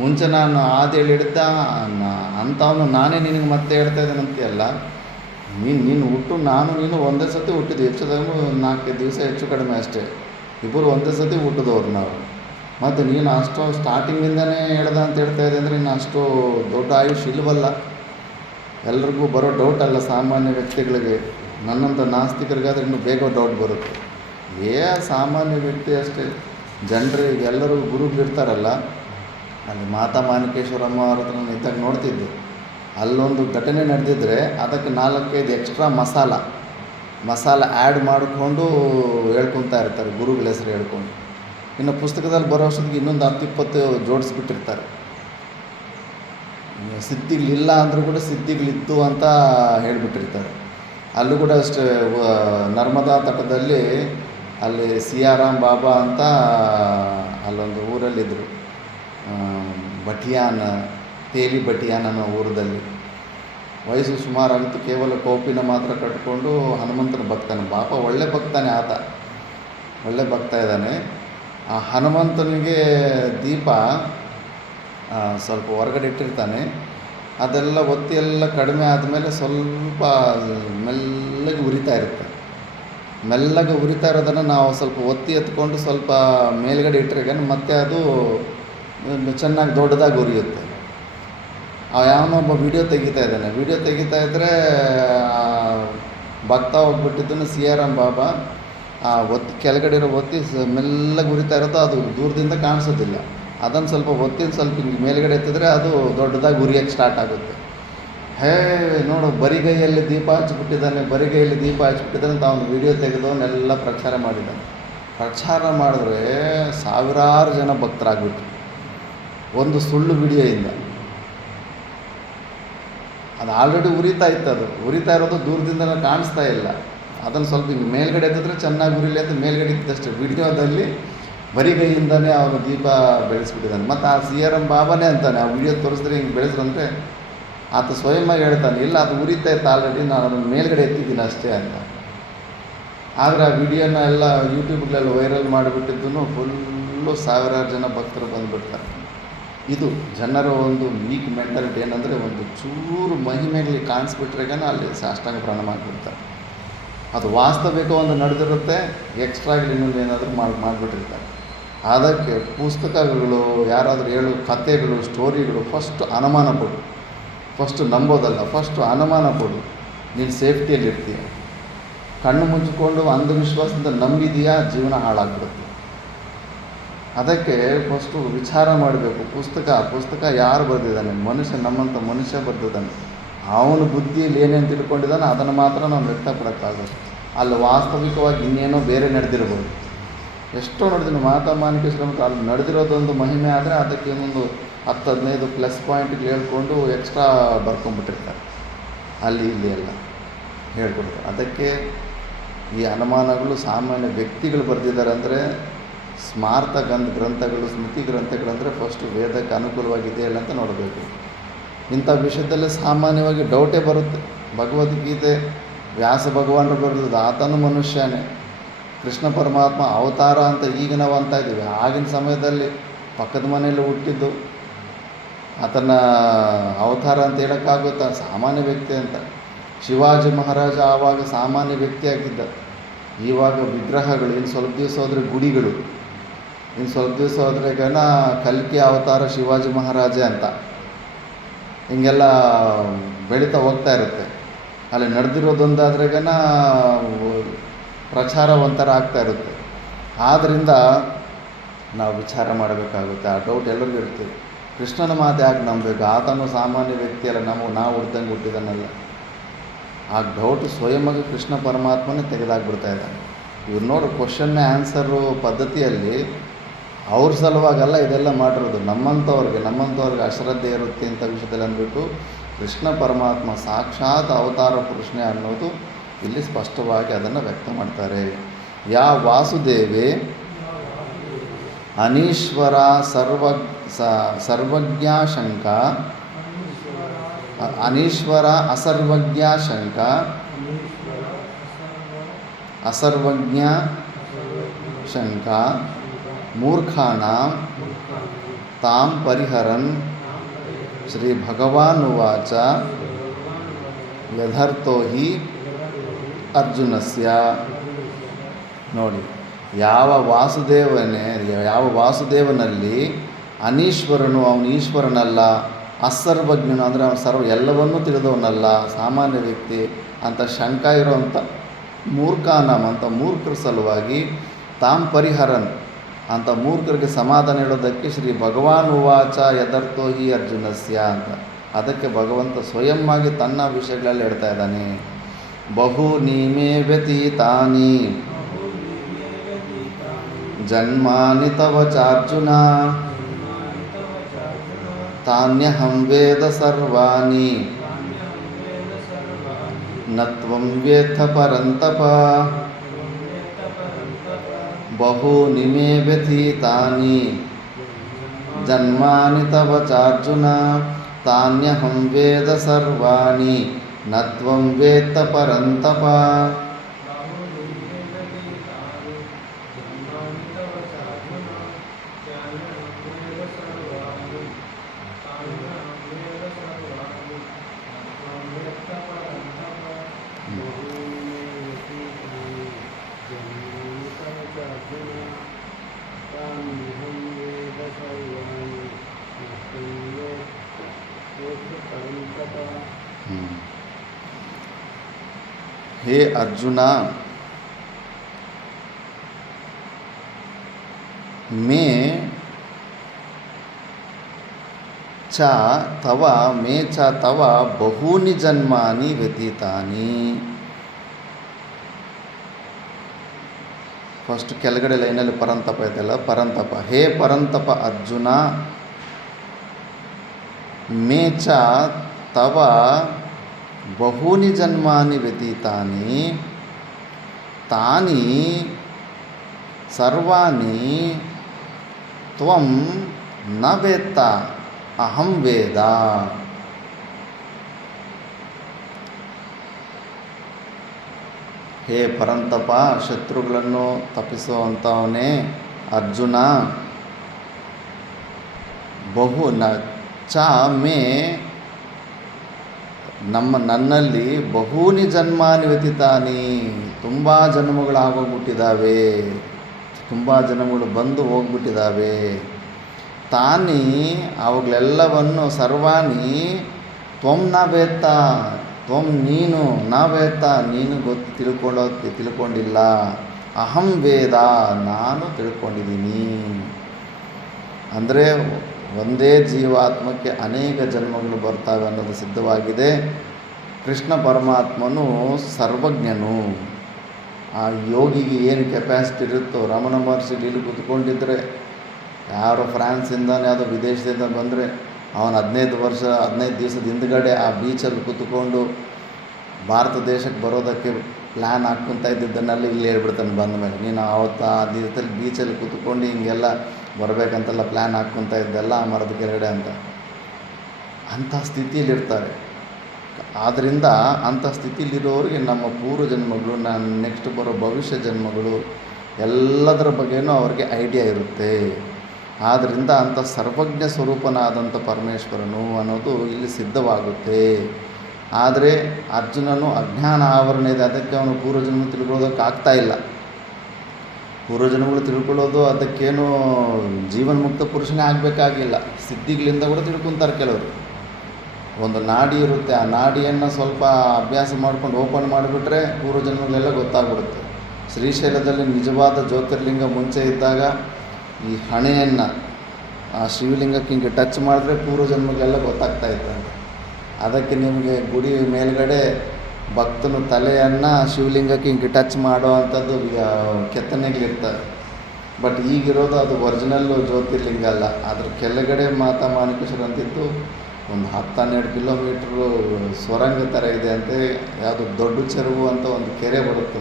ಮುಂಚೆ ನಾನು ಆದಿಯಲ್ಲಿ ಹಿಡಿದ ಅಂಥವನು ನಾನೇ ನಿನಗೆ ಮತ್ತೆ ಹೇಳ್ತಾ ಇದ್ದೇನಂತೀಯಲ್ಲ. ನೀನು ಹುಟ್ಟು ನಾನು ನೀನು ಒಂದೇ ಸತಿ ಹುಟ್ಟಿದ್ವಿ, ಹೆಚ್ಚು ಕಡಿಮೆ 4 ದಿವಸ ಹೆಚ್ಚು ಕಡಿಮೆ ಅಷ್ಟೇ. ಇಬ್ಬರು ಒಂದೇ ಸತಿ ಹುಟ್ಟಿದವ್ರು ನಾವು. ಮತ್ತು ನೀನು ಅಷ್ಟು ಸ್ಟಾರ್ಟಿಂಗಿಂದನೇ ಹೇಳ್ದ ಅಂತ ಹೇಳ್ತಾ ಇದೆ ಅಂದರೆ ಇನ್ನು ಅಷ್ಟು ದೊಡ್ಡ ಆಯುಷ್ ಇಲ್ವಲ್ಲ. ಎಲ್ರಿಗೂ ಬರೋ ಡೌಟ್ ಅಲ್ಲ ಸಾಮಾನ್ಯ ವ್ಯಕ್ತಿಗಳಿಗೆ. ನನ್ನಂಥ ನಾಸ್ತಿಕರಿಗಾದ್ರೆ ಇನ್ನೂ ಬೇಗ ಡೌಟ್ ಬರುತ್ತೆ. ಸಾಮಾನ್ಯ ವ್ಯಕ್ತಿ ಅಷ್ಟೇ. ಜನರಿಗೆ ಎಲ್ಲರೂ ಗುರುಗಳಿರ್ತಾರಲ್ಲ, ಅಲ್ಲಿ ಮಾತಾ ಮಾಣಿಕೇಶ್ವರಮ್ಮ ಅವ್ರ ಹತ್ರ ನಾನು ಇದ್ದಾಗ ನೋಡ್ತಿದ್ದೆ. ಅಲ್ಲೊಂದು ಘಟನೆ ನಡೆದಿದ್ದರೆ ಅದಕ್ಕೆ 4-5 ಎಕ್ಸ್ಟ್ರಾ ಮಸಾಲ ಆ್ಯಡ್ ಮಾಡಿಕೊಂಡು ಹೇಳ್ಕೊತಾ ಇರ್ತಾರೆ, ಗುರುಗಳ ಹೆಸರು ಹೇಳ್ಕೊಂಡು. ಇನ್ನು ಪುಸ್ತಕದಲ್ಲಿ ಬರೋ ಅಷ್ಟೊತ್ತಿಗೆ ಇನ್ನೊಂದು 10-20 ಜೋಡಿಸ್ಬಿಟ್ಟಿರ್ತಾರೆ. ಸಿದ್ಧಿಗಳಿಲ್ಲ ಅಂದರೂ ಕೂಡ ಸಿದ್ಧಿಗಳಿತ್ತು ಅಂತ ಹೇಳಿಬಿಟ್ಟಿರ್ತಾರೆ. ಅಲ್ಲೂ ಕೂಡ ಅಷ್ಟೇ, ನರ್ಮದಾ ತಟದಲ್ಲಿ ಅಲ್ಲಿ ಸಿಯಾರಾಮ್ ಬಾಬಾ ಅಂತ ಅಲ್ಲೊಂದು ಊರಲ್ಲಿದ್ದರು, ಬಟಿಯಾನ್, ತೇಲಿ ಬಟಿಯಾನ್ ಅನ್ನೋ ಊರದಲ್ಲಿ. ವಯಸ್ಸು ಸುಮಾರಾಗಿತ್ತು, ಕೇವಲ ಕೋಪಿನ ಮಾತ್ರ ಕಟ್ಕೊಂಡು ಹನುಮಂತನ ಭಕ್ತಾನೆ. ಬಾಬಾ ಒಳ್ಳೆ ಭಕ್ತಾನೆ, ಆತ ಒಳ್ಳೆ ಭಕ್ತ ಇದ್ದಾನೆ. ಆ ಹನುಮಂತನಿಗೆ ದೀಪ ಸ್ವಲ್ಪ ಹೊರಗಡೆ ಇಟ್ಟಿರ್ತಾನೆ. ಅದೆಲ್ಲ ಒತ್ತಿ ಎಲ್ಲ ಕಡಿಮೆ ಆದಮೇಲೆ ಸ್ವಲ್ಪ ಮೆಲ್ಲಗೆ ಉರಿತಾ ಇರುತ್ತೆ. ಮೆಲ್ಲಗೆ ಉರಿತಾ ಇರೋದನ್ನು ನಾವು ಸ್ವಲ್ಪ ಒತ್ತಿ ಎತ್ಕೊಂಡು ಸ್ವಲ್ಪ ಮೇಲ್ಗಡೆ ಇಟ್ಟರೆ ಮತ್ತೆ ಅದು ಚೆನ್ನಾಗಿ ದೊಡ್ಡದಾಗಿ ಉರಿಯುತ್ತೆ. ಯಾವನೊಬ್ಬ ವಿಡಿಯೋ ತೆಗಿತಾ ಇದ್ದಾನೆ. ವಿಡಿಯೋ ತೆಗಿತಾ ಇದ್ದರೆ ಭಕ್ತ ಹೋಗ್ಬಿಟ್ಟಿದ್ದನ್ನು ಸಿಯಾರಾಮ್ ಬಾಬಾ ಒತ್ತಿ ಕೆಳಗಡೆ ಇರೋ ಒತ್ತಿ ಮೆಲ್ಲಗೆ ಉರಿತಾ ಇರೋದು ಅದು ದೂರದಿಂದ ಕಾಣಿಸೋದಿಲ್ಲ. ಅದನ್ನು ಸ್ವಲ್ಪ ಒತ್ತಿನ ಸ್ವಲ್ಪ ಹಿಂಗೆ ಮೇಲ್ಗಡೆ ಎತ್ತಿದ್ರೆ ಅದು ದೊಡ್ಡದಾಗಿ ಉರಿಯೋಕ್ಕೆ ಸ್ಟಾರ್ಟ್ ಆಗುತ್ತೆ. ನೋಡು, ಬರಿಗೈಯಲ್ಲಿ ದೀಪ ಹಚ್ಚಿಬಿಟ್ಟಿದ್ದಾನೆ, ಬರಿಗೈಯಲ್ಲಿ ದೀಪ ಹಚ್ಚಿಬಿಟ್ಟಿದ್ದಾನೆ ಅಂತ ಅವನು ವಿಡಿಯೋ ತೆಗೆದವನ್ನೆಲ್ಲ ಪ್ರಚಾರ ಮಾಡಿದ್ದಾನೆ. ಪ್ರಚಾರ ಮಾಡಿದ್ರೆ ಸಾವಿರಾರು ಜನ ಭಕ್ತರಾಗ್ಬಿಟ್ರು ಒಂದು ಸುಳ್ಳು ವಿಡಿಯೋಯಿಂದ. ಅದು ಆಲ್ರೆಡಿ ಉರಿತಾ ಇತ್ತು, ಅದು ಉರಿತಾ ಇರೋದು ದೂರದಿಂದ ಕಾಣಿಸ್ತಾ ಇಲ್ಲ. ಅದನ್ನು ಸ್ವಲ್ಪ ಹಿಂಗೆ ಮೇಲ್ಗಡೆ ಎತ್ತಿದ್ರೆ ಚೆನ್ನಾಗಿ ಉರಿಲಿ ಅಂತ ಮೇಲ್ಗಡೆ ಇದ್ದಷ್ಟೇ. ವಿಡಿಯೋದಲ್ಲಿ ಬರಿಗೈಯಿಂದನೇ ಅವನು ದೀಪ ಬೆಳೆಸ್ಬಿಟ್ಟಿದ್ದಾನೆ. ಮತ್ತು ಆ ಸಿಯಾರಾಮ್ ಬಾಬಾನೇ ಅಂತಾನೆ, ಆ ವಿಡಿಯೋ ತೋರಿಸಿದ್ರೆ ಹಿಂಗೆ ಬೆಳೆಸ್ರಂದರೆ ಆತ ಸ್ವಯಂವಾಗಿ ಹೇಳ್ತಾನೆ, ಇಲ್ಲ ಅದು ಉರಿತಾ ಇತ್ತು ಆಲ್ರೆಡಿ, ನಾನು ಅದನ್ನು ಮೇಲ್ಗಡೆ ಎತ್ತಿದ್ದೀನಿ ಅಷ್ಟೇ ಅಂತ. ಆದರೆ ಆ ವಿಡಿಯೋನ ಎಲ್ಲ ಯೂಟ್ಯೂಬ್ಗಳೆಲ್ಲ ವೈರಲ್ ಮಾಡಿಬಿಟ್ಟಿದ್ದೂ ಫುಲ್ಲು ಸಾವಿರಾರು ಜನ ಭಕ್ತರು ಬಂದುಬಿಡ್ತಾರೆ. ಇದು ಜನರ ಒಂದು ವೀಕ್ ಮೆಂಟಾಲಿಟಿ. ಏನಂದರೆ ಒಂದು ಚೂರು ಮಹಿಮೆಯಲ್ಲಿ ಕಾಣಿಸ್ಬಿಟ್ರೆಗನ ಅಲ್ಲಿ ಸಾಷ್ಟಾಂಗ ಪ್ರಣಾಮ ಆಗಿಬಿಡ್ತಾರೆ. ಅದು ವಾಸ್ತವಿಕ ಒಂದು ನಡೆದಿರುತ್ತೆ, ಎಕ್ಸ್ಟ್ರಾಗಿ ಇನ್ನೊಂದು ಏನಾದರೂ ಮಾಡಿಬಿಟ್ಟಿರ್ತಾರೆ. ಅದಕ್ಕೆ ಪುಸ್ತಕಗಳು ಯಾರಾದರೂ ಹೇಳೋ ಕಥೆಗಳು, ಸ್ಟೋರಿಗಳು ಫಸ್ಟ್ ಅನುಮಾನ ಪಡು. ಫಸ್ಟು ನಂಬೋದಲ್ಲ, ಫಸ್ಟು ಅನುಮಾನ ಪಡು. ನೀನು ಸೇಫ್ಟಿಯಲ್ಲಿರ್ತೀಯ. ಕಣ್ಣು ಮುಚ್ಚಿಕೊಂಡು ಅಂಧವಿಶ್ವಾಸದಿಂದ ನಂಬಿದೆಯಾ, ಜೀವನ ಹಾಳಾಗ್ಬಿಡುತ್ತೆ. ಅದಕ್ಕೆ ಫಸ್ಟು ವಿಚಾರ ಮಾಡಬೇಕು. ಪುಸ್ತಕ ಯಾರು ಬರೆದಿದ್ದಾನೆ? ಮನುಷ್ಯ, ನಮ್ಮಂಥ ಮನುಷ್ಯ ಬರೆದಿದ್ದಾನೆ. ಅವನು ಬುದ್ಧಿಯಲ್ಲಿ ಏನೇನು ತಿಳ್ಕೊಂಡಿದ್ದಾನೆ ಅದನ್ನು ಮಾತ್ರ ನಾವು ವ್ಯಕ್ತಪಡೋಕ್ಕಾಗುತ್ತೆ. ಅಲ್ಲಿ ವಾಸ್ತವಿಕವಾಗಿ ಇನ್ನೇನೋ ಬೇರೆ ನಡೆದಿರ್ಬೋದು. ಎಷ್ಟೋ ನಡೆದಿನ ಮಾತಾ ಮಾಣಿಕೇಶ್ವರ ಅಲ್ಲಿ ನಡೆದಿರೋದೊಂದು ಮಹಿಮೆ ಆದರೆ ಅದಕ್ಕೆ ಇನ್ನೊಂದು 10-15 ಪ್ಲಸ್ ಪಾಯಿಂಟ್ಗಳು ಹೇಳ್ಕೊಂಡು ಎಕ್ಸ್ಟ್ರಾ ಬರ್ಕೊಂಡ್ಬಿಟ್ಟಿರ್ತಾರೆ. ಅಲ್ಲಿ ಇಲ್ಲಿ ಎಲ್ಲ ಹೇಳ್ಕೊಡ್ತಾರೆ. ಅದಕ್ಕೆ ಈ ಅನುಮಾನಗಳು ಸಾಮಾನ್ಯ ವ್ಯಕ್ತಿಗಳು ಬರೆದಿದ್ದಾರೆ. ಅಂದರೆ ಸ್ಮಾರ್ಥ ಗ್ರಂಥಗಳು, ಸ್ಮೃತಿ ಗ್ರಂಥಗಳಂದರೆ ಫಸ್ಟು ವೇದಕ್ಕೆ ಅನುಕೂಲವಾಗಿದೆಯಲ್ಲ ಅಂತ ನೋಡಬೇಕು. ಇಂಥ ವಿಷಯದಲ್ಲೇ ಸಾಮಾನ್ಯವಾಗಿ ಡೌಟೇ ಬರುತ್ತೆ. ಭಗವದ್ಗೀತೆ ವ್ಯಾಸ ಭಗವಾನರು ಬರೆದಿದ್ದು, ಆತನು ಮನುಷ್ಯನೇ. ಕೃಷ್ಣ ಪರಮಾತ್ಮ ಅವತಾರ ಅಂತ ಈಗ ನಾವು ಅಂತ ಇದ್ದೀವಿ. ಆಗಿನ ಸಮಯದಲ್ಲಿ ಪಕ್ಕದ ಮನೆಯಲ್ಲಿ ಹುಟ್ಟಿದ್ದು ಆತನ ಅವತಾರ ಅಂತ ಹೇಳೋಕ್ಕಾಗುತ್ತಾ? ಸಾಮಾನ್ಯ ವ್ಯಕ್ತಿ ಅಂತ. ಶಿವಾಜಿ ಮಹಾರಾಜ ಆವಾಗ ಸಾಮಾನ್ಯ ವ್ಯಕ್ತಿಯಾಗಿದ್ದ. ಇವಾಗ ವಿಗ್ರಹಗಳು, ಇನ್ನು ಸ್ವಲ್ಪ ದಿವಸ ಹೋದರೆ ಗುಡಿಗಳು, ಇನ್ನು ಸ್ವಲ್ಪ ದಿವಸ ಹೋದರೆ ಕಲ್ಕಿ ಅವತಾರ ಶಿವಾಜಿ ಮಹಾರಾಜ ಅಂತ ಹಿಂಗೆಲ್ಲ ಬೆಳೀತಾ ಹೋಗ್ತಾ ಇರುತ್ತೆ. ಅಲ್ಲಿ ನಡೆದಿರೋದೊಂದಾದ್ರೆಗನ ಪ್ರಚಾರ ಒಂಥರ ಆಗ್ತಾ ಇರುತ್ತೆ. ಆದ್ದರಿಂದ ನಾವು ವಿಚಾರ ಮಾಡಬೇಕಾಗುತ್ತೆ. ಆ ಡೌಟ್ ಎಲ್ಲರಿಗೂ ಇರುತ್ತೆ. ಕೃಷ್ಣನ ಮಾತು ಯಾಕೆ ನಂಬಬೇಕು? ಆತನು ಸಾಮಾನ್ಯ ವ್ಯಕ್ತಿ ಅಲ್ಲ, ನಾವು ಹುಡ್ದಂಗೆ ಹುಟ್ಟಿದಾನಲ್ಲ. ಆ ಡೌಟ್ ಸ್ವಯಂವಾಗಿ ಕೃಷ್ಣ ಪರಮಾತ್ಮನೇ ತೆಗೆದಾಕ್ಬಿಡ್ತಾ ಇದ್ದಾನೆ. ಇವ್ರು ನೋಡು, ಕ್ವಶನ್ ಆನ್ಸರು ಪದ್ಧತಿಯಲ್ಲಿ ಅವ್ರ ಸಲುವಾಗಲ್ಲ ಇದೆಲ್ಲ ಮಾಡಿರೋದು. ನಮ್ಮಂಥವ್ರಿಗೆ ಅಶ್ರದ್ಧೆ ಇರುತ್ತೆ ಇಂಥ ವಿಷಯದಲ್ಲಿ ಅಂದ್ಬಿಟ್ಟು ಕೃಷ್ಣ ಪರಮಾತ್ಮ ಸಾಕ್ಷಾತ್ ಅವತಾರ ಪುರುಷನೇ ಅನ್ನೋದು ಇಲ್ಲಿ ಸ್ಪಷ್ಟವಾಗಿ ಅದನ್ನು ವ್ಯಕ್ತ ಮಾಡ್ತಾರೆ. ಯಾ ವಾಸುದೇವೇ ಅನೀಶ್ವರ ಸರ್ವಜ್ಞಾಶಂಕ ಅನೀಶ್ವರ ಅಸರ್ವಜ್ಞಾಶಂಕ ಅಸರ್ವಜ್ಞ ಶಂಕ ಮೂರ್ಖಾಣಾಂ ತಾಂ ಪರಿಹರನ್ ಶ್ರೀ ಭಗವಾನುವಾಚ ಯಥರ್ಥೋ ಹಿ ಅರ್ಜುನಸ್ಯ. ನೋಡಿ, ಯಾವ ವಾಸುದೇವನಲ್ಲಿ ಅನೀಶ್ವರನು, ಅವನು ಈಶ್ವರನಲ್ಲ, ಅಸರ್ವಜ್ಞನು ಅಂದರೆ ಅವನು ಎಲ್ಲವನ್ನೂ ತಿಳಿದವನಲ್ಲ, ಸಾಮಾನ್ಯ ವ್ಯಕ್ತಿ ಅಂತ ಶಂಕ ಇರೋವಂಥ ಮೂರ್ಖಾನಂ ಅಂತ ಮೂರ್ಖರ ಸಲುವಾಗಿ, ತಾಂ ಪರಿಹರನ್ ಅಂತ ಮೂರ್ಖರಿಗೆ ಸಮಾಧಾನ ಹೇಳೋದಕ್ಕೆ ಶ್ರೀ ಭಗವಾನ್ ಉವಾಚ ಯಥರ್ಥೋ ಹಿ ಅರ್ಜುನಸ್ಯ ಅಂತ. ಅದಕ್ಕೆ ಭಗವಂತ ಸ್ವಯಂವಾಗಿ ತನ್ನ ವಿಷಯಗಳಲ್ಲಿ ಹೇಳ್ತಾ ಇದ್ದಾನೆ. ಬಹೂನಿ ಮೇ ವ್ಯತೀತಾನಿ ಜನ್ಮಾನಿ ತವ ಚಾರ್ಜುನ ತಾನ್ಯಹಂ ವೇದ ಸರ್ವಾಣಿ ನ ತ್ವಂ ವೇತ್ತ ಪರಂತಪ ಬಹೂನಿ ಮೇ ವ್ಯಥೀತಾನಿ ಜನ್ಮಾನಿ ತವ ಚಾರ್ಜುನ ತಾನ್ಯಹಂ ವೇದ ಸರ್ವಾಣಿ ನ ತ್ವಂ ವೇತ್ತ ಪರಂತಪ. हे अर्जुन, मैं च तव बहूनि जन्मानि व्यतीतानि. ಫಸ್ಟ್ ಕೆಳಗಡೆ ಲೈನಲ್ಲಿ ಪರಂತಪ ಇದೆಲ್ಲ ಪರಂತಪ. ಹೇ ಪರಂತಪ ಅರ್ಜುನ, ಮೇ ಚ ತವ ಬಹೂನಿ ಜನ್ಮಾನಿ ವ್ಯತೀತಾನಿ ತಾನಿ ಸರ್ವಾಣಿ ತ್ವಂ ನ ವೇತ್ತ ಅಹಂ ವೇದ. ಹೇ ಪರಂತಪ, ಶತ್ರುಗಳನ್ನು ತಪ್ಪಿಸುವಂಥವನೇ ಅರ್ಜುನ, ಮೇ ನನ್ನಲ್ಲಿ ಬಹೂನಿ ಜನ್ಮಾನಿ ವ್ಯತೀತಾನಿ, ತುಂಬ ಜನ್ಮಗಳಾಗೋಗ್ಬಿಟ್ಟಿದ್ದಾವೆ, ತುಂಬ ಜನ್ಮಗಳು ಬಂದು ಹೋಗ್ಬಿಟ್ಟಿದ್ದಾವೆ. ತಾನಿ ಅವುಗಳೆಲ್ಲವನ್ನು ಸರ್ವಾಣಿ ತ್ವಂ ನ ವೇತ್ತ, ತ್ವಂ ನೀನು, ನ ವೇತ್ತ ನೀನು ತಿಳ್ಕೊಂಡಿಲ್ಲ, ಅಹಂ ವೇದ ನಾನು ತಿಳ್ಕೊಂಡಿದ್ದೀನಿ. ಅಂದರೆ ಒಂದೇ ಜೀವಾತ್ಮಕ್ಕೆ ಅನೇಕ ಜನ್ಮಗಳು ಬರ್ತವೆ ಅನ್ನೋದು ಸಿದ್ಧವಾಗಿದೆ. ಕೃಷ್ಣ ಪರಮಾತ್ಮನು ಸರ್ವಜ್ಞನು. ಆ ಯೋಗಿಗೆ ಏನು ಕೆಪಾಸಿಟಿ ಇರುತ್ತೋ, ರಮಣ ಮಹರ್ಷಿ ಇಲ್ಲಿ ಕೂತ್ಕೊಂಡಿದ್ದರೆ ಯಾರೋ ಫ್ರಾನ್ಸಿಂದಾನೆ ಯಾವುದೋ ವಿದೇಶದಿಂದ ಬಂದರೆ ಅವನು 15 ದಿವಸದ ಹಿಂದ್ಗಡೆ ಆ ಬೀಚಲ್ಲಿ ಕೂತ್ಕೊಂಡು ಭಾರತ ದೇಶಕ್ಕೆ ಬರೋದಕ್ಕೆ ಪ್ಲ್ಯಾನ್ ಹಾಕ್ಕೊತಾ ಇದ್ದಿದ್ದನ್ನೆಲ್ಲ ಇಲ್ಲಿ ಹೇಳ್ಬಿಡ್ತಾನೆ ಬಂದ ಮೇಲೆ. ನೀನು ಆವತ್ತು ಆ ದಿವಸದಲ್ಲಿ ಬೀಚಲ್ಲಿ ಕೂತ್ಕೊಂಡು ಹಿಂಗೆಲ್ಲ ಬರಬೇಕಂತೆಲ್ಲ ಪ್ಲ್ಯಾನ್ ಹಾಕ್ಕೊತಾ ಇದ್ದೆಲ್ಲ ಆ ಮರದ ಕೆಳಗಡೆ ಅಂತ. ಅಂಥ ಸ್ಥಿತಿಯಲ್ಲಿರ್ತಾರೆ. ಆದ್ದರಿಂದ ಅಂಥ ಸ್ಥಿತಿಯಲ್ಲಿರೋರಿಗೆ ನಮ್ಮ ಪೂರ್ವ ಜನ್ಮಗಳು, ನೆಕ್ಸ್ಟ್ ಬರೋ ಭವಿಷ್ಯ ಜನ್ಮಗಳು ಎಲ್ಲದರ ಬಗ್ಗೆಯೂ ಅವ್ರಿಗೆ ಐಡಿಯಾ ಇರುತ್ತೆ. ಆದ್ದರಿಂದ ಅಂಥ ಸರ್ವಜ್ಞ ಸ್ವರೂಪನಾದಂಥ ಪರಮೇಶ್ವರನು ಅನ್ನೋದು ಇಲ್ಲಿ ಸಿದ್ಧವಾಗುತ್ತೆ. ಆದರೆ ಅರ್ಜುನನು ಅಜ್ಞಾನ ಆವರಣ ಇದೆ, ಅದಕ್ಕೆ ಅವನು ಪೂರ್ವಜನ್ಮ ತಿಳ್ಕೊಳ್ಳೋದಕ್ಕೆ ಆಗ್ತಾಯಿಲ್ಲ. ಪೂರ್ವಜನ್ಮಗಳು ತಿಳ್ಕೊಳ್ಳೋದು ಅದಕ್ಕೇನು ಜೀವನ್ಮುಕ್ತ ಪುರುಷನೇ ಆಗಬೇಕಾಗಿಲ್ಲ, ಸಿದ್ಧಿಗಳಿಂದ ಕೂಡ ತಿಳ್ಕೊತಾರೆ ಕೆಲವರು. ಒಂದು ನಾಡಿ ಇರುತ್ತೆ, ಆ ನಾಡಿಯನ್ನು ಸ್ವಲ್ಪ ಅಭ್ಯಾಸ ಮಾಡ್ಕೊಂಡು ಓಪನ್ ಮಾಡಿಬಿಟ್ರೆ ಪೂರ್ವಜನ್ಮಗಳೆಲ್ಲ ಗೊತ್ತಾಗ್ಬಿಡುತ್ತೆ. ಶ್ರೀಶೈಲದಲ್ಲಿ ನಿಜವಾದ ಜ್ಯೋತಿರ್ಲಿಂಗ ಮುಂಚೆ ಇದ್ದಾಗ ಈ ಹಣೆಯನ್ನು ಆ ಶಿವಲಿಂಗಕ್ಕೆ ಹಿಂಗೆ ಟಚ್ ಮಾಡಿದ್ರೆ ಪೂರ್ವಜನ್ಮಗಳೆಲ್ಲ ಗೊತ್ತಾಗ್ತಾ ಇತ್ತಂತೆ. ಅದಕ್ಕೆ ನಿಮಗೆ ಗುಡಿ ಮೇಲ್ಗಡೆ ಭಕ್ತನು ತಲೆಯನ್ನು ಶಿವಲಿಂಗಕ್ಕೆ ಹಿಂಗೆ ಟಚ್ ಮಾಡೋ ಅಂಥದ್ದು ಕೆತ್ತನೆಗಳಿರ್ತವೆ. ಬಟ್ ಈಗಿರೋದು ಅದು ಒರಿಜಿನಲ್ಲು ಜ್ಯೋತಿರ್ಲಿಂಗ ಅಲ್ಲ. ಅದ್ರ ಕೆಳಗಡೆ ಮಾತಾ ಮಾಣಿಕೇಶ್ವರ ಅಂತಿದ್ದು ಒಂದು 10-12 ಕಿಲೋಮೀಟ್ರು ಸೊರಂಗ ಥರ ಇದೆ ಅಂತೆ. ಯಾವುದು ದೊಡ್ಡ ಚೆರುವು ಅಂತ ಒಂದು ಕೆರೆ ಬರುತ್ತೆ,